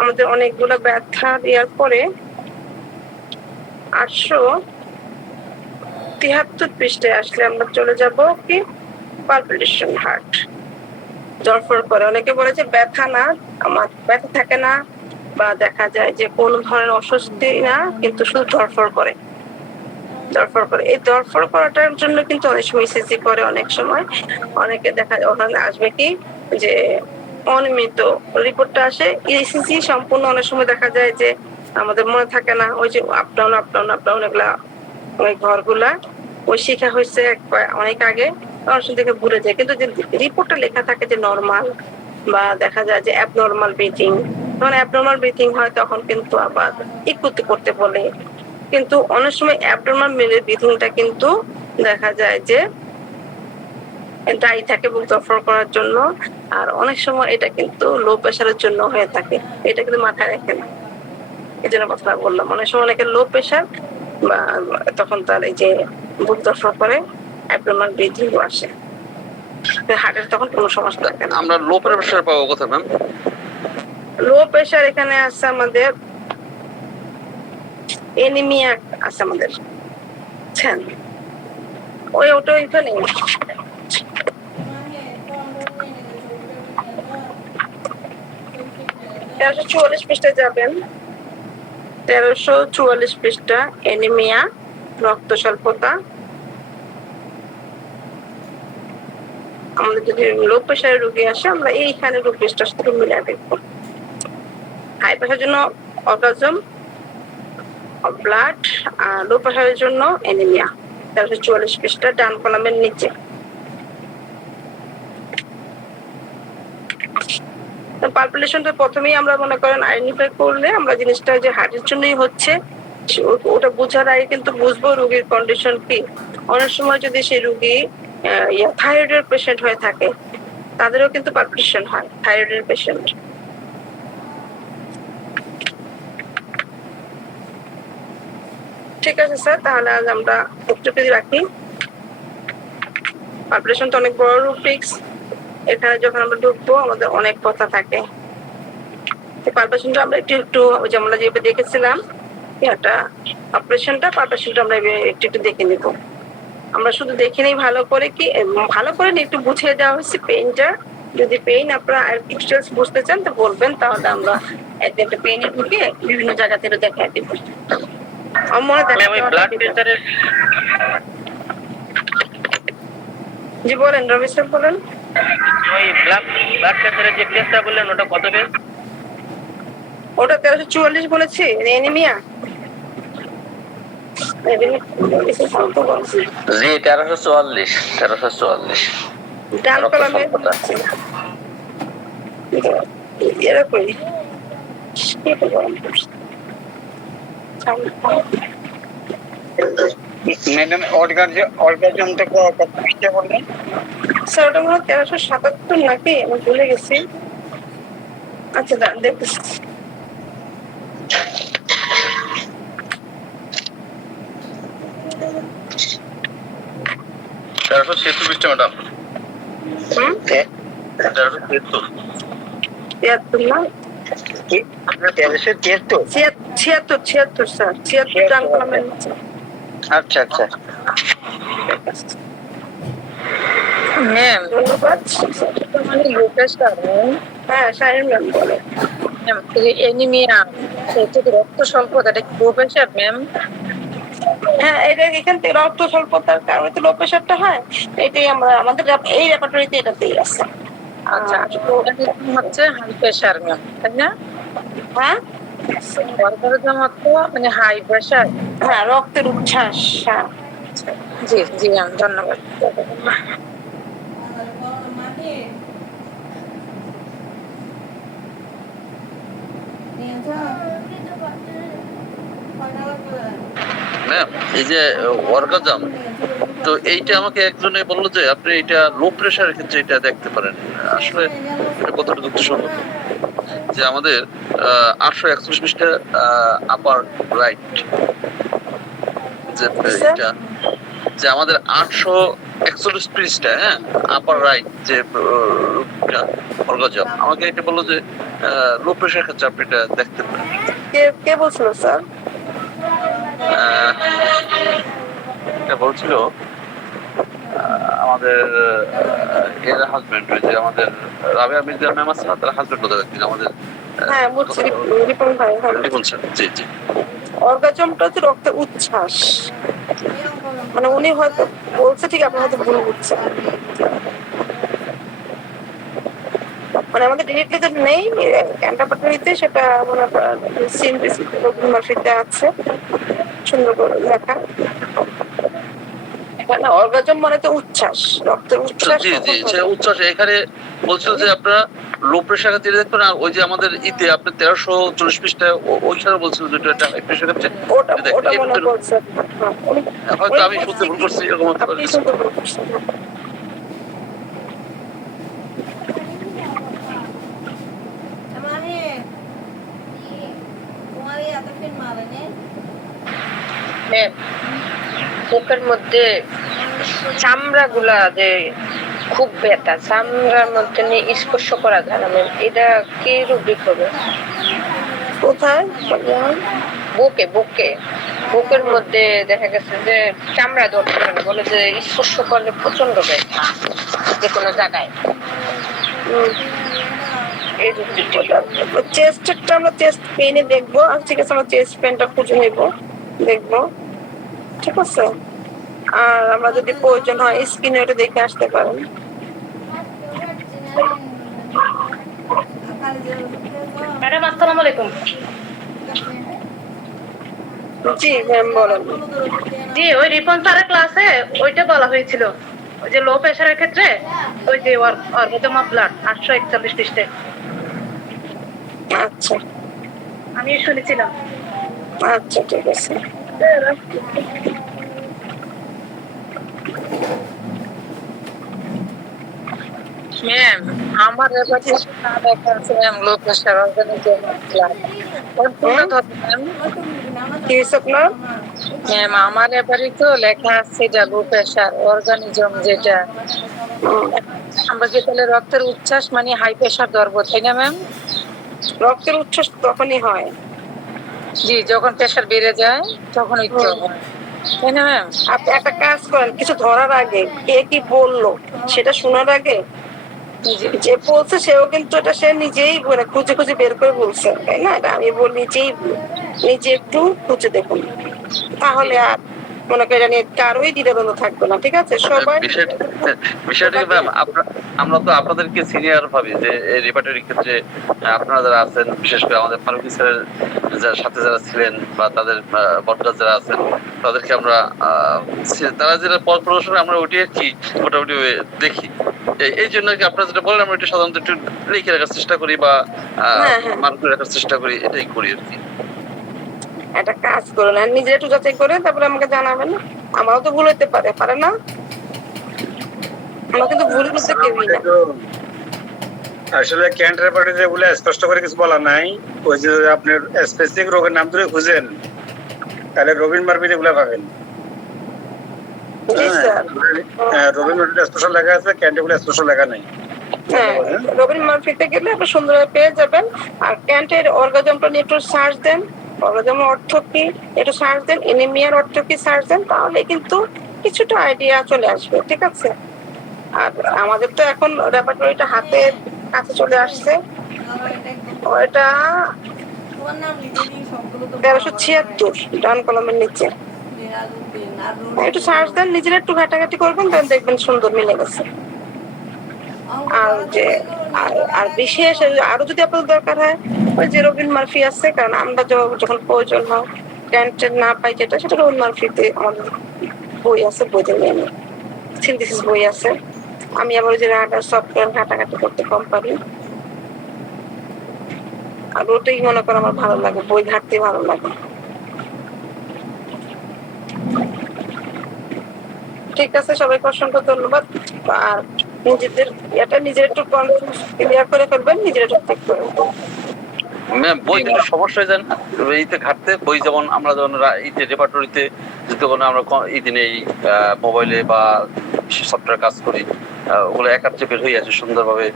আমাদের অনেকগুলো ব্যথা দেওয়ার পরে 873 পৃষ্ঠায় আসলে আমরা চলে যাব কি পালপিটেশন, হার্ট ধরফর করে। অনেকে বলে যে ব্যথা না, আমার ব্যথা থাকে না, বা দেখা যায় যে কোন ধরনের অস্বস্তি না, কিন্তু শুধু ধরফর করে। ধরফর করে, এই ধরফর করাটার জন্য কিন্তু অনেক সময় ইসিজি করে, অনেক সময় অনেকে দেখা যায় ওখানে আসবে কি যে অনিয়মিত রিপোর্টটা আসে, ইসিজি সম্পূর্ণ অনেক সময় দেখা যায় যে আমাদের মনে থাকে না, ওই যে আপডাউন আপডাউন আপডাউন এগুলা ওই ঘরগুলা ওই শিখা হয়েছে অনেক আগে, অনেক সময় দেখে ভুলে যায়। কিন্তু যে রিপোর্টটা লেখা থাকে যে নর্মাল, বা দেখা যায় যে অ্যাবনর্মাল ব্রিথিং, যখন অ্যাবনর্মাল ব্রিথিং হয় তখন কিন্তু আবার ইকুতি করতে বলে। কিন্তু অনেক সময় অ্যাবনর্মাল ব্রিথিংটা কিন্তু দেখা যায় যে দায়ী থাকে বুক দফর করার জন্য, আর অনেক সময় এটা কিন্তু লো প্রেশারের জন্য হয়ে থাকে। এটা কিন্তু মাথায় রাখেন, এই জন্য কথা বললাম। অনেক সময় অনেকের লো প্রেশার, বা তখন তার এই যে বুক দফর করে অ্যাবনর্মাল ব্রিথিং আসে, হার্টের তখন কোনো সমস্যা থাকে না। আমরা লো প্রেশার পাবো কোথায় ম্যাম? লো প্রেশার এখানে আছে আমাদের এনিমিয়া আছে আমাদের, বুঝছেন? ওটা এখানে 1344 পৃষ্ঠায় যাবেন, 1344 পৃষ্ঠা, এনিমিয়া রক্ত স্বল্পতা। আমাদের যদি লো প্রেশারের রোগী আসে আমরা এইখানে রোগ পৃষ্ঠার সাথে মিলিয়ে দেখবো। হাই প্রেশারের জন্য অর্গাজম ব্লাড, লো প্রেশারের জন্য এনিমিয়া। 1344 পৃষ্ঠা ডান কলামের নিচে। পালপিটেশনটা প্রথমেই আমরা মনে করেন আইডেন্টিফাই করলে আমরা জিনিসটা যে হার্টের জন্যই হচ্ছে ওটা বোঝার আগে কিন্তু বুঝবো রোগীর কন্ডিশন কি। অনেক সময় যদি সেই রোগী থাইরয়েডের পেশেন্ট হয়ে থাকে, তাদেরও কিন্তু পালপিটেশন হয়, থাইরয়েডের পেশেন্ট। ঠিক আছে স্যার, তাহলে আজ আমরা একটু রাখি। পালপিটেশন তো অনেক বড় রোগ, এখানে যখন আমরা ঢুকবো আমাদের অনেক কথা থাকে। পালপিটেশনটা আমরা একটু ওই যে আমরা যেভাবে দেখেছিলাম এটা অপারেশনটা, পালপিটেশনটা আমরা একটু দেখে নিব। আমরা শুধু দেখে নেই ভালো করে, কি ভালো করে একটু বুঝিয়ে দেওয়া হয়েছে পেইনটা। যদি পেইন আপনারা আর ডিটেইলস বুঝতে চান তো বলবেন, তাহলে আমরা একটা পেইনে ঢুকে বিভিন্ন জায়গা থেকে দেখাই দিব। আমার মনে থাকে ব্লাড প্রেসারের, জি বলেন রবি স্যার বলেন। ওই ব্লাড প্রেসারের যে টেস্টটা বললেন ওটা কত বেশ? ওটা 1344 বলেছি, এনিমিয়া। জি 1344 ডান কলামে এরকম ম্যাডাম অর্গাজমটা কত পৃষ্ঠা বললেন? স্যার ওটা মনে হয় 1377 নাকি, আমি ভুলে গেছি। আচ্ছা দেখতেছি। তেরোশো ছেচল্লিশটা ম্যাডাম, হুম, 1373। 73 না, 1373। 76 স্যার, 76 ডান কলামের নিচে। আচ্ছা আচ্ছা ম্যাম, ধন্যবাদ। মানে লোকেশন হ্যাঁ, শাহিন ম্যাম বলে। ম্যাম, এনিমিয়া, এটা কি রক্ত স্বল্পতা, এটা কি লো প্রেশার ম্যাম? হ্যাঁ, এটা এখান থেকে রক্ত স্বল্পতার কারণে তো লো প্রেশারটা হয়। এটাই আমাদের এই রেপার্টরিতে এটাতেই আছে। আচ্ছা, অর্গানিজম হচ্ছে হাই প্রেশার ম্যাম, তাই না? হ্যাঁ অর্গানিজম হচ্ছে মানে হাই প্রেশার। হ্যাঁ, রক্তের উচ্ছ্বাস। হ্যাঁ, জি জি ম্যাম, ধন্যবাদ। ম্যাম, এই যে অর্গাজম, তো এইটা আমাকে একজনে বললো যে আপনি এটা লো প্রেশারের ক্ষেত্রে এটা দেখতে পারেন। আসলে এটা কতটা যুক্তিসঙ্গত যে আমাদের 841 পৃষ্ঠা আপার রাইট, যে এটা যে আমাদের 841 পৃষ্ঠা, হ্যাঁ, আপার রাইট যে অর্গাজম, আমাকে এটা বললো যে লো প্রেশার ক্ষেত্রে আপনি এটা দেখতে পারেন। কে বলছিল স্যার? এটা বলছিল আমাদের এর হাজবেন্ড, যে আমাদের রাবেয়া মির্জা ম্যাম আছে না, তার হাজবেন্ড বোধ হয় একদিন আমাদের হ্যাঁ, রিপন ভাই। হ্যাঁ, রিপন স্যার, জি জি। অর্গাজমটা হচ্ছে রক্তের উচ্ছ্বাস। মানে উনি হয়তো বলছে ঠিক, আপনি হয়তো ভুল বুঝছেন। মানে আমাদের ডিরেক্টলি তো নেই ক্যান্টারপাটরিতে, সেটা মনে করেন সিনপিসিতে আছে, সুন্দর করে লেখা। এখানে অর্গাজম মানে তো উচ্ছ্বাস, রক্তের উচ্ছ্বাস। জি জি, সে উচ্ছ্বাস এখানে বলছিল যে আপনারা লো প্রেশার ক্ষেত্রে দেখবেন। আর ওই যে আমাদের ইতে আপনি 1340 পৃষ্ঠায় ওইখানে বলছিল যে এটা হাই প্রেশার ক্ষেত্রে ওটা মনে করছে। হয়তো আমি শুনতে ভুল করছি, এরকম হতে পারে। আপনি শুনতে ভুল করছেন। ম্যাম, বুকের মধ্যে চামড়া গুলা যে খুব ব্যথা, চামড়ার মধ্যে নিয়ে স্পর্শ করা যায় না ম্যাম, এটা কি রুব্রিক হবে? কোথায়? বুকে বুকে বুকের মধ্যে দেখা গেছে যে চামড়া ধরতে পারে না, বলে যে স্পর্শ করলে প্রচন্ড ব্যথা যে কোনো জায়গায়। এই রুব্রিকটা চেস্টটা আমরা চেস্ট পেইনে দেখবো। ঠিক আছে, আমরা চেস্ট পেনটা খুঁজে নেব, দেখবো। ঠিক আছে, আর আমরা যদি প্রয়োজন হয় স্কিনে ওটা দেখে আসতে পারেন। ম্যাডাম, আসসালামু আলাইকুম। জি ম্যাম, বলেন। জি, ওই রিপন স্যারের ক্লাসে ওইটা বলা হয়েছিল, ওই যে লো প্রেশারের ক্ষেত্রে ওই যে অর্গাজম অফ ব্লাড 841 পৃষ্ঠায় আচ্ছা আমি শুনেছিলাম। আচ্ছা, ঠিক আছে। ম্যাম, আমার এবারে দেখা আছে ম্যাম, লো প্রেশার অর্গানিজম কোনটা ধরবে ম্যাম? কি হয়েছে আপনার? ম্যাম, আমার এবারে তো লেখা আছে যে লো প্রেশার অর্গানিজম, যেটা আমরা যে তাহলে রক্তের উচ্ছ্বাস মানে হাই প্রেশার ধরবো, তাই না ম্যাম? রক্তের উচ্ছ্বাস তখনই হয়। জি, যখন প্রেশার বেড়ে যায় তখনই তো হয়, তাই না ম্যাম? আপনি একটা কাজ করেন, কিছু ধরার আগে কে কি বললো সেটা শোনার আগে, যে বলছে সেও কিন্তু এটা সে নিজেই মানে খুঁজে খুঁজে বের করে বলছে, তাই না? এটা আমি নিজে একটু খুঁজে দেখুন, তাহলে আর মনে করি জানি কারোই দ্বিধাদ্বন্দ্ব থাকবে না। ঠিক আছে, সবাই বিষয়টা ম্যাম, আমরা তো আপনাদেরকে সিনিয়র ভাবি যে এই রেপার্টরির ক্ষেত্রে আপনারা যারা আছেন, বিশেষ করে আমাদের ফারুকি স্যারের যারা সাথে যারা ছিলেন বা তাদের বড়রা যারা আছেন, তাদেরকে আমরা তারা যেটা পথ প্রদর্শন আমরা ওটি আর কি মোটামুটি দেখি। এই জন্য কি আপনারা যেটা বলেন, আমরা এটা সাধারণত একটু লিখে রাখার চেষ্টা করি বা মার্ক করে রাখার চেষ্টা করি, এটাই করি আর কি। একটা কাজ করুন, আর নিজে একটু যাচাই করে তারপরে আমাকে জানাবেন। আমারও তো ভুল হতে পারে, পারে না? আমরা কিন্তু ভুল করতে কেউই না। আসলে ক্যান্ট রেপার্টে যেগুলো স্পষ্ট করে কিছু বলা নাই, ওই যে আপনার স্পেসিফিক রোগের নাম ধরে খুঁজেন, তাহলে রবিন মার্ফিতে এগুলো পাবেন। জি স্যার। রবিন মার্ফিতে স্পষ্ট লেখা আছে, ক্যান্টে গুলো স্পষ্ট লেখা নাই। হ্যাঁ, রবিন মার্ফিতে গেলে আপনি সুন্দরভাবে পেয়ে যাবেন। আর ক্যান্টের অর্গাজমটা নিয়ে একটু সার্চ দেন, অর্গাজমের অর্থ কি একটু সার্চ দেন, এনিমিয়ার অর্থ কি সার্চ দেন, তাহলে কিন্তু কিছুটা আইডিয়া চলে আসবে, ঠিক আছে? আর আমাদের তো এখন রেপার্টরিটা হাতের কাছে চলে আসছে। ওটা 1376 ডান কলমের নিচে। একটু সার্চ দেন, নিজেরা একটু ঘাটাঘাটি করবেন, তাহলে দেখবেন সুন্দর মিলে গেছে। আর যে আর বিশেষ আরো যদি আপনাদের দরকার হয়, ওই যে রবিন মার্ফি আছে, কারণ আমরা যখন প্রয়োজন হয় ক্যান্টের না পাই যেটা, সেটা রবিন মার্ফিতে আমাদের বই আছে, বইতে নিয়ে নিই। সিনথেসিস বই আছে। আমি আবার ওই যে রাডার সফটওয়্যার ঘাটাঘাটি করতে কম পারি, আর ওটাই মনে করো আমার ভালো লাগে, বই ঘাটতে ভালো লাগে। ঠিক আছে, সবাইকে অসংখ্য ধন্যবাদ। আর নিজেদের নিজের একটু ক্লিয়ার করে ফেলবেন, নিজের একটু চেক করে। ম্যাম বই কিন্তু সমস্যা হয়ে যায় না এইতে ঘাটতে? বই যেমন আমরা যখন ইতে রেপার্টরিতে যখন আমরা এই দিনে এই মোবাইলে বা সফটওয়্যার কাজ করি, ওগুলো একাত্রে বের হয়ে আছে সুন্দরভাবে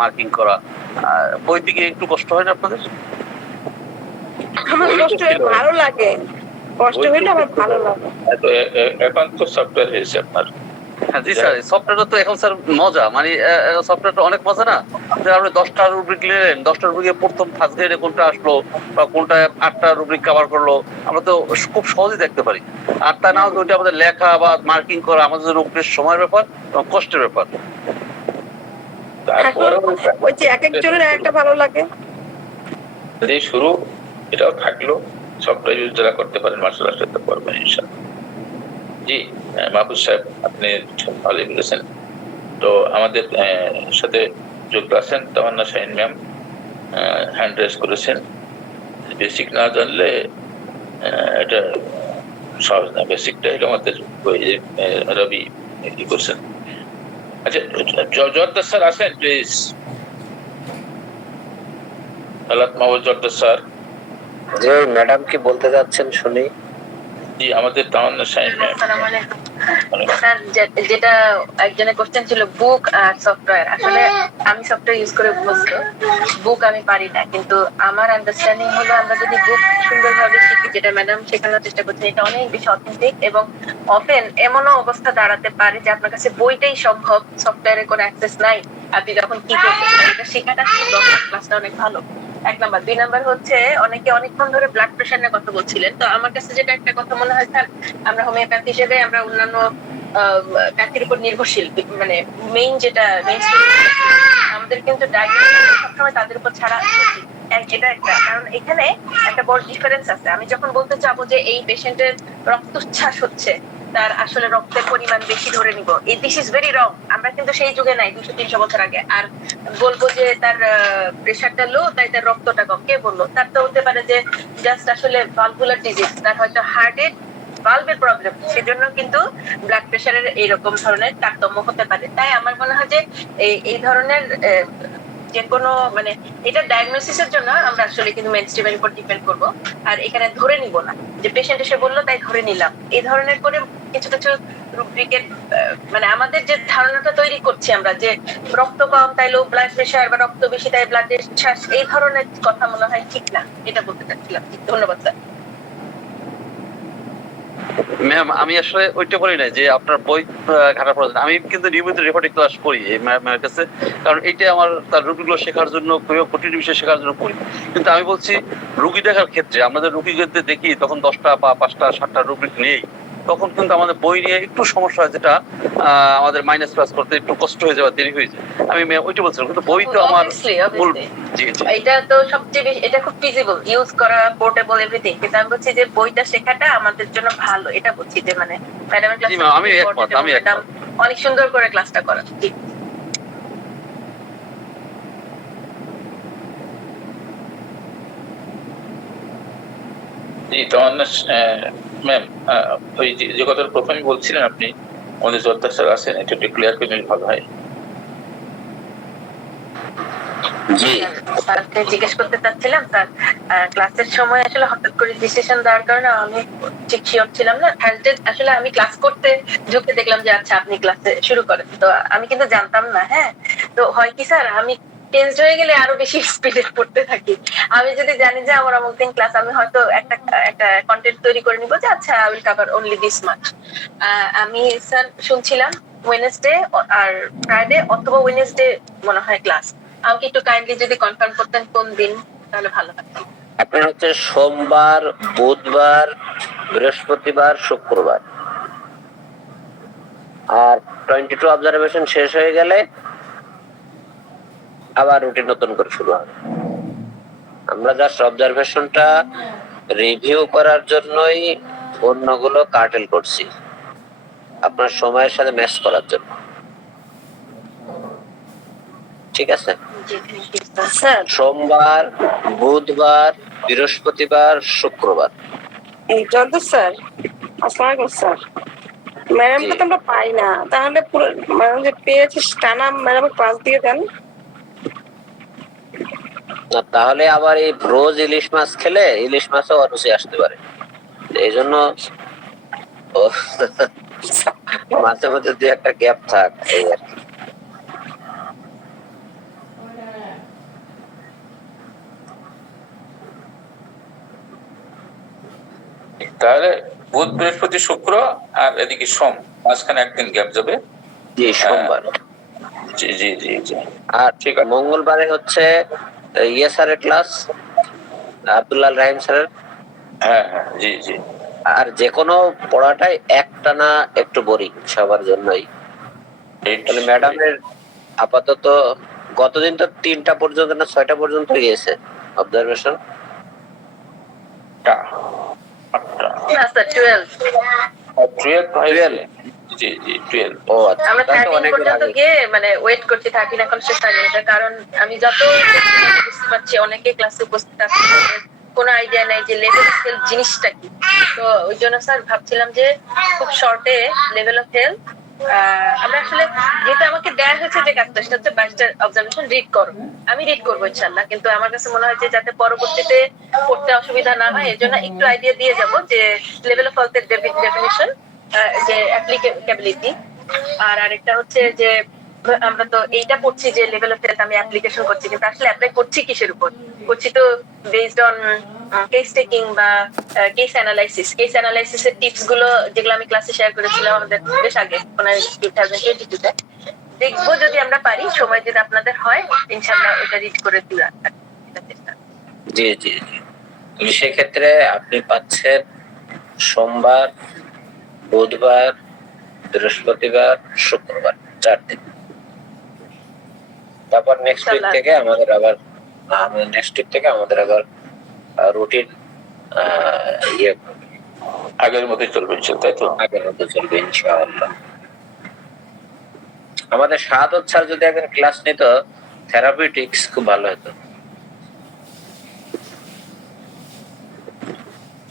মার্কিং করা। বই দিকে একটু কষ্ট হয় না আপনাদের? আমার কষ্ট ভালো লাগে, কষ্ট হইলে আমার ভালো লাগে। এখন তো সফটওয়্যার হয়েছে আপনার। হ্যাঁ জি স্যার, সফটওয়্যারটা তো এখন স্যার মজা, মানে সফটওয়্যারটা অনেক মজা না? যে আপনি 10টা রুব্রিক নিলেন, 10টা রুব্রিকে প্রথম ফার্স্ট গ্রেডে কোনটা আসলো বা কোনটা 8টা রুব্রিক কভার করলো, আমরা তো খুব সহজেই দেখতে পারি। আর তা না হলে ওইটা আমাদের লেখা বা মার্কিং করা আমাদের জন্য বেশ সময়ের ব্যাপার এবং কষ্টের ব্যাপার। ওই যে এক একজনের একটা ভালো লাগে। যদি শুরু এটাও থাকলো, সফটওয়্যার ইউজ যারা করতে পারেন মার্শাল আর্ট করতে পারবেন ইনশাআল্লাহ। জি মাহবুব সাহেব, আপনি ভালোই বলেছেন। তো আমাদের সাথে যুক্ত আছেন তামান্না শাহিন ম্যাম, হ্যান্ড রেজ করেছেন। বেসিক না জানলে এটা সহজ না, বেসিকটা হলো আমাদের রবি কি করছেন। আচ্ছা জর্দার স্যার আছেন প্লিজ? হালাত মাহবুব জর্দার স্যার। যে ম্যাডাম কি বলতে যাচ্ছেন শুনি। জি আমাদের তামান্না শাহিন ম্যাম। স্যার যেটা একজনের কোশ্চেন ছিল বুক আর সফটওয়্যার, আসলে আমি সফটওয়্যার ইউজ করে অভ্যস্ত, বুক আমি পারি না। কিন্তু আমার আন্ডারস্ট্যান্ডিং হলো আমরা যদি বুক সুন্দরভাবে শিখি, যেটা ম্যাডাম শেখানোর চেষ্টা করছেন, এটা অনেক বেশি অথেন্টিক। এবং অফেন এমনও অবস্থা দাঁড়াতে পারে যে আপনার কাছে বইটাই সম্ভব, সফটওয়্যারে কোনো অ্যাক্সেস নাই, আপনি যখন কি করতেছেন এটা শেখাটা ক্লাসটা অনেক ভালো। 1 নাম্বার। 2 নাম্বার হচ্ছে অনেকে অনেকক্ষণ ধরে ব্লাড প্রেশার নিয়ে কথা বলছিলেন। তো আমার কাছে যেটা একটা কথা মনে হয় স্যার, আমরা হোমিওপ্যাথি হিসেবে আমরা অন্যান্য প্যাথির উপর নির্ভরশীল, মানে মেইন যেটা আমাদের কিন্তু ডায়াগনোসিস সবসময় তাদের উপর ছাড়া উচিত। এটা একটা কারণ, এখানে একটা বড় ডিফারেন্স আছে। আমি যখন বলতে চাবো যে এই পেশেন্টের রক্তচ্ছ্বাস হচ্ছে, তার আসলে রক্তের পরিমাণ বেশি ধরে নিব, দিস ইজ ভেরি রং। আমরা কিন্তু সেই যুগে নাই 200-300 বছর আগে। আর বলবো যে তার প্রেশারটা লো তাই তার রক্তটা কম, কে বললো? তার তো হতে পারে যে জাস্ট আসলে ভালভুলার ডিজিজ, তার হয়তো হার্টের ভালভের প্রবলেম, সেজন্য কিন্তু ব্লাড প্রেশারের এইরকম ধরনের তারতম্য হতে পারে। তাই আমার মনে হয় যে এই ধরনের যে কোনো মানে এটা ডায়াগনোসিসের জন্য আমরা আসলে কিন্তু মেইনস্ট্রিমের উপর ডিপেন্ড করব। আর এখানে ধরে নিব না যে পেশেন্ট এসে বললো তাই ধরে নিলাম, এই ধরনের করে কিছু কিছু রুব্রিকের মানে আমাদের যে ধারণাটা তৈরি করছি আমরা যে রক্ত কম তাই লো ব্লাড প্রেশার বা রক্ত বেশি তাই ব্লাড প্রেশার, এই ধরনের কথা মনে হয় ঠিক না, এটা বলতে চাচ্ছিলাম। ধন্যবাদ স্যার। ম্যাম আমি আসলে ওইটা বলি না যে আপনার বই ঘাটা প্রয়োজন, আমি কিন্তু নিয়মিত রেকর্ডিং ক্লাস করি এই ম্যামের কাছে, কারণ এইটা আমার তার রোগীগুলো শেখার জন্য, কঠিন বিষয় শেখার জন্য করি। কিন্তু আমি বলছি রুগী দেখার ক্ষেত্রে আমাদের রুগীদের দেখি তখন 10টা বা 5টা 7টা রুগী নেই, তখন কিন্তু আমাদের বই নিয়ে একটু সমস্যা হয়, যেটা আমাদের মাইনাস ক্লাস করতে একটু কষ্ট হয়ে যাওয়া, দেরি হয়ে যায়। আমি ওইটা বলছিলাম, কিন্তু বই তো আমার এটা তো সবচেয়ে বেশি, এটা খুব ফিজিবল, ইউজ করা, পোর্টেবল, এভরিথিং। কিন্তু আমি বলছি যে বইটা শেখাটা আমাদের জন্য ভালো, এটা বলছি যে মানে ম্যাডামের ক্লাস অনেক সুন্দর করে ক্লাসটা করা। জি তখন ম্যাম ওই যে কথাটা প্রথমে বলছিলেন আপনি আমাদের জলদার স্যার আছেন, এটা একটু ক্লিয়ার করে নিলে ভালো হয়। জি স্যারকে জিজ্ঞেস করতে চাচ্ছিলাম স্যার, ক্লাসের সময় আসলে হঠাৎ করে ডিসিশন দেওয়ার কারণে আমি ঠিক শিওর ছিলাম না। থার্সডে আসলে আমি ক্লাস করতে ঢুকে দেখলাম যে আচ্ছা আপনি ক্লাসে শুরু করেন, তো আমি কিন্তু জানতাম না। হ্যাঁ, তো হয় কি স্যার, আমি টেন্সড হয়ে গেলে আরো বেশি স্পিডে পড়তে থাকি। আমি যদি জানি যে আমার অমুক দিন ক্লাস, আমি হয়তো একটা কন্টেন্ট তৈরি করে নিব যে আচ্ছা I will cover only this much. আমি স্যার শুনছিলাম ওয়েডনেসডে আর ফ্রাইডে অথবা ওয়েডনেসডে মনে হয় ক্লাস। আমাকে একটু কাইন্ডলি যদি কনফার্ম করতেন কোন দিন, তাহলে ভালো হতো। আপনার হচ্ছে সোমবার, বুধবার, বৃহস্পতিবার, শুক্রবার। আর 22 অবজারভেশন শেষ হয়ে গেলে আবার রুটিন নতুন করে শুরু হবে। আমরা জাস্ট অবজারভেশনটা রিভিউ করার জন্যই অন্যগুলো কার্টেল করছি, আপনার সময়ের সাথে ম্যাচ করার জন্য। ঠিক আছে, জি থ্যাংক ইউ স্যার। স্যার সোমবার, বুধবার, বৃহস্পতিবার, শুক্রবার। জলদার স্যার, আসসালামু আলাইকুম স্যার। ম্যাডামকে তো আমরা পাই না, তাহলে পুরো ম্যাডাম যে পেয়েছে টানা ম্যাডাম ক্লাস দিয়ে দেন। না তাহলে আবার এই রোজ ইলিশ মাছ খেলে ইলিশ মাছও অরুচি আসতে পারে, এই জন্য মাঝে মধ্যে দুই একটা গ্যাপ থাক এই আর কি। তাহলে বুধ বৃহস্পতি শুক্র আর এদিকে সোম, মাঝখানে একদিন গ্যাপ যাবে। জি সোমবার। জি জি জি জি আর ঠিক আছে। মঙ্গলবারে হচ্ছে ইয়ে স্যারের ক্লাস, আব্দুল্লাহ রাহিম স্যারের। হ্যাঁ হ্যাঁ জি জি। আর যে কোনো পড়াটাই একটানা একটু বোরিং সবার জন্যই। তাহলে ম্যাডামের আপাতত গতদিন তো 3টা পর্যন্ত না 6টা পর্যন্ত গিয়েছে অবজারভেশন। টা না স্যার 12। 12 জি জি 12। ও আচ্ছা, আমরা তাহলে 13 অনেক পর্যন্ত আগে। গিয়ে মানে ওয়েট করছি, 13 এখন শেষ হয়নি। এটার কারণ আমি যত বুঝতে পারছি অনেকে ক্লাসে উপস্থিত আছে, তাদের কোনো আইডিয়া নাই যে লেভেল অফ হেলথ জিনিসটা কি। তো ওই জন্য স্যার ভাবছিলাম যে খুব শর্টে লেভেল অফ হেলথ আমরা আসলে, যেহেতু আমাকে দেয়া হয়েছে যে কাজটা, সেটা হচ্ছে 22টা অবজারভেশন রিড করো। আমি রিড করবো ইনশাল্লাহ, কিন্তু আমার কাছে মনে হয় যে যাতে পরবর্তীতে পড়তে অসুবিধা না হয়, এর জন্য একটু আইডিয়া দিয়ে যাব যে লেভেল অফ হেলথের ডেফিনিশন, যে অ্যাপ্লিকেবিলিটি। আর আরেকটা হচ্ছে যে আমরা তো এইটা পড়ছি যে লেভেল অফ হেলথ আমি অ্যাপ্লিকেশন করছি, কিন্তু আসলে অ্যাপ্লাই করছি কিসের উপর করছি? তো বেসড অন কেস টেকিং বা কেস অ্যানালাইসিস এর টিপস গুলো যেগুলো আমি ক্লাসে শেয়ার করেছিলাম আমাদের বেশ আগে 2022-তে। দেখবো যদি আমরা পারি, সময় যদি আপনাদের হয় ইনশাআল্লাহ ওটা রিড করে দিই। জি জি জি। সেক্ষেত্রে আপনি পাচ্ছেন সোমবার, বুধবার, বৃহস্পতিবার, শুক্রবার, 4 দিন। তারপর নেক্সট উইক থেকে আমাদের আবার রুটিন ইয়ে আগের মতোই চলবে তাই তো? আগের মতো চলবে ইনশাআল্লাহ। আমাদের শাহাদত স্যার যদি একদিন ক্লাস নিত থেরাপিউটিক্স, খুব ভালো হতো।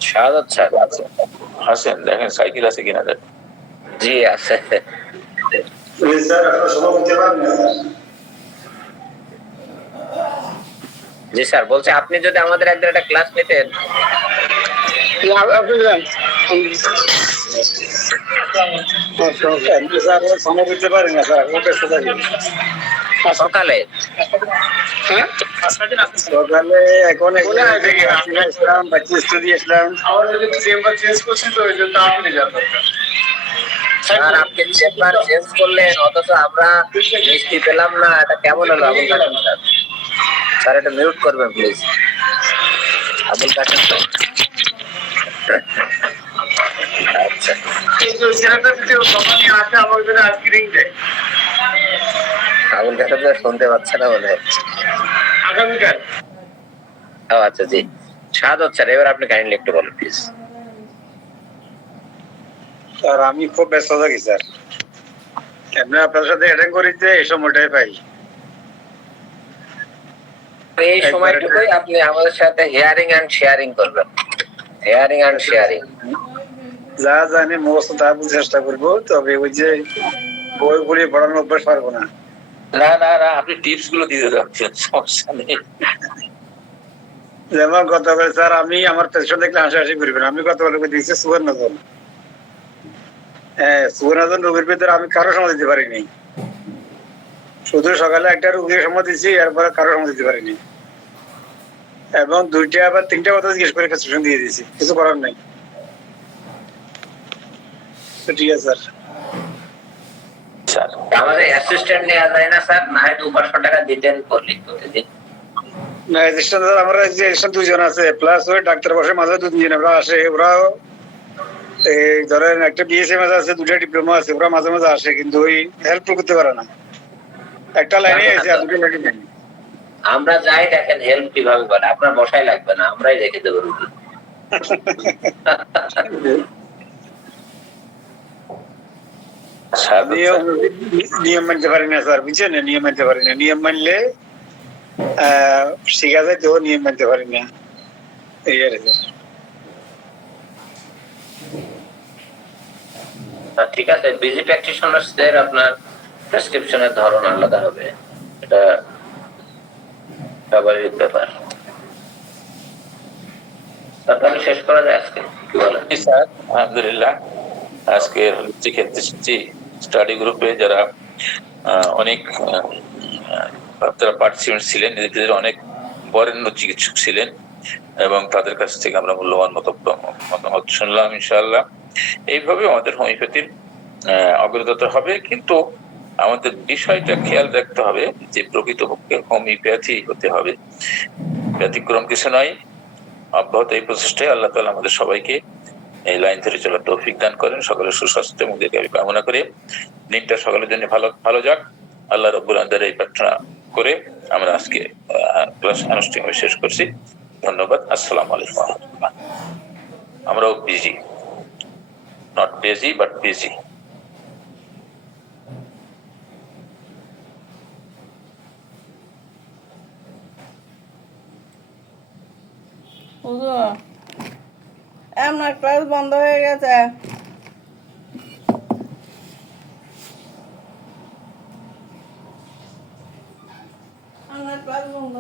শাহাদত স্যার হাসেন, দেখেন সাইকেল আছে কিনা। জি আছে। স্যার আপনারা সময় দিতে পারেন না স্যার? জি স্যার বলছে আপনি যদি আমাদের একদিন একটা ক্লাস নিতেন। স্যার সময় দিতে পারেন না স্যার, এখন ব্যস্ত থাকি। সকালে সকালে এখন ইসলাম বাচ্চা স্টুডি ইসলাম চেম্বার চেঞ্জ করছি, তো ওই জন্য আপনি যান দরকার। স্যার আপনি চেম্বার চেঞ্জ করলেন অথচ আমরা মিষ্টি পেলাম না, এটা কেমন হলো আবুল কাসেম স্যার? স্যার এটা মিউট করবেন প্লিজ আবুল কাসেম স্যার। আচ্ছা আবুল কাসেম স্যার শুনতে পাচ্ছে না বলে আগামীকাল। ও আচ্ছা জি। শাহাদত স্যার এবার আপনি কাইন্ডলি একটু বলুন প্লিজ। স্যার আমি খুব ব্যস্ত থাকি স্যার, এমনি আপনার সাথে অ্যাটেন্ড করিতে এই সময়টাই পাই। এই সময়টুকুই আপনি আমাদের সাথে হিয়ারিং এন্ড শেয়ারিং করবেন। Hearing and sharing. যা জানি মুখস্থ তা বুঝতে চেষ্টা করবো, তবে ওই যে বইগুলি পড়ানোর অভ্যাস পারবো না। না না না, আপনি টিপস গুলো দিয়ে যাচ্ছেন, সমস্যা নেই। যেমন গতকাল স্যার আমি আমার পেছন দেখলে হাসাহাসি করবেন, আমি গতকাল দিয়েছি সুবর্ণজন। হ্যাঁ, সুবর্ণজন রোগীর ভিতরে আমি কারো সময় দিতে পারিনি, শুধু সকালে একটা রোগীর সময় দিচ্ছি, এরপরে কারো সময় দিতে পারিনি, এবং 2টা বা 3টা কথা জিজ্ঞেস করে প্রেসক্রিপশন দিয়ে দিয়েছি, কিছু করার নাই। তো ঠিক আছে স্যার। স্যার আমাদের অ্যাসিস্ট্যান্ট নেওয়া যায় না স্যার? না হয় 200 টাকা দিতেন করলি প্রতিদিন। না, অ্যাসিস্ট্যান্ট স্যার আমরা যে অ্যাসিস্ট্যান্ট 2 জন আছে, প্লাস ওই ডাক্তার বসে মাঝে 2-3 জন ওরা আসে, ওরাও এই ধরেন একটা বিএসএমএস আছে, 2টা ডিপ্লোমা আছে, ওরা মাঝে মাঝে আসে, কিন্তু ওই হেল্প করতে পারে না, একটা লাইনে আছে আর 2টা লাইনে নেই। আমরা যাই দেখেন হেল্প কিভাবে করে, আপনার বসাই লাগবে না, আমরাই রেখে দেবো রুগী। নিয়ম মানতে পারি না স্যার, বুঝছেন? নিয়ম মানতে পারি না, নিয়ম মানলে শিখা যায়, তো নিয়ম মানতে পারি না, এই আর কি। ঠিক আছে, বিজি প্র্যাকটিশনারদের আপনার প্রেসক্রিপশনের ধরন আলাদা হবে, এটা স্বাভাবিক ব্যাপার। তাহলে শেষ করা যায় আজকে, কি বলেন? স্যার আলহামদুলিল্লাহ, আজকে স্টাডি গ্রুপে যারা অনেক পার্টিসিপেন্ট ছিলেন, এদের অনেক বরেণ্য চিকিৎসক ছিলেন, এবং তাদের কাছ থেকে আমরা মূল্যবান মতামত শুনলাম। ইনশাআল্লাহ এইভাবে আমাদের হোমিওপ্যাথির অগ্রগতি হবে, কিন্তু আমাদের বিষয়টা খেয়াল রাখতে হবে যে প্রকৃতপক্ষে হোমিওপ্যাথি হতে হবে, ব্যতিক্রম কিছু নয়। অব্যাহত এই প্রচেষ্টায় আল্লাহ তাআলা আমাদের সবাইকে এই লাইন ধরে চলার তৌফিক দান করেন। সকলের সুস্বাস্থ্য এবং দীর্ঘায়ু কামনা করে দিনটা সকলের জন্য ভালো যাক, আল্লাহ রাব্বুল আলামিনের এই প্রার্থনা করে আমরা আজকে ক্লাস আনুষ্ঠানিকভাবে শেষ করছি। ধন্যবাদ। আসসালামু আলাইকুম ওয়া রাহমাতুল্লাহ। আমরাও busy, not busy but busy. আমার ক্লাস বন্ধ হয়ে গেছে। আমার ক্লাস বন্ধ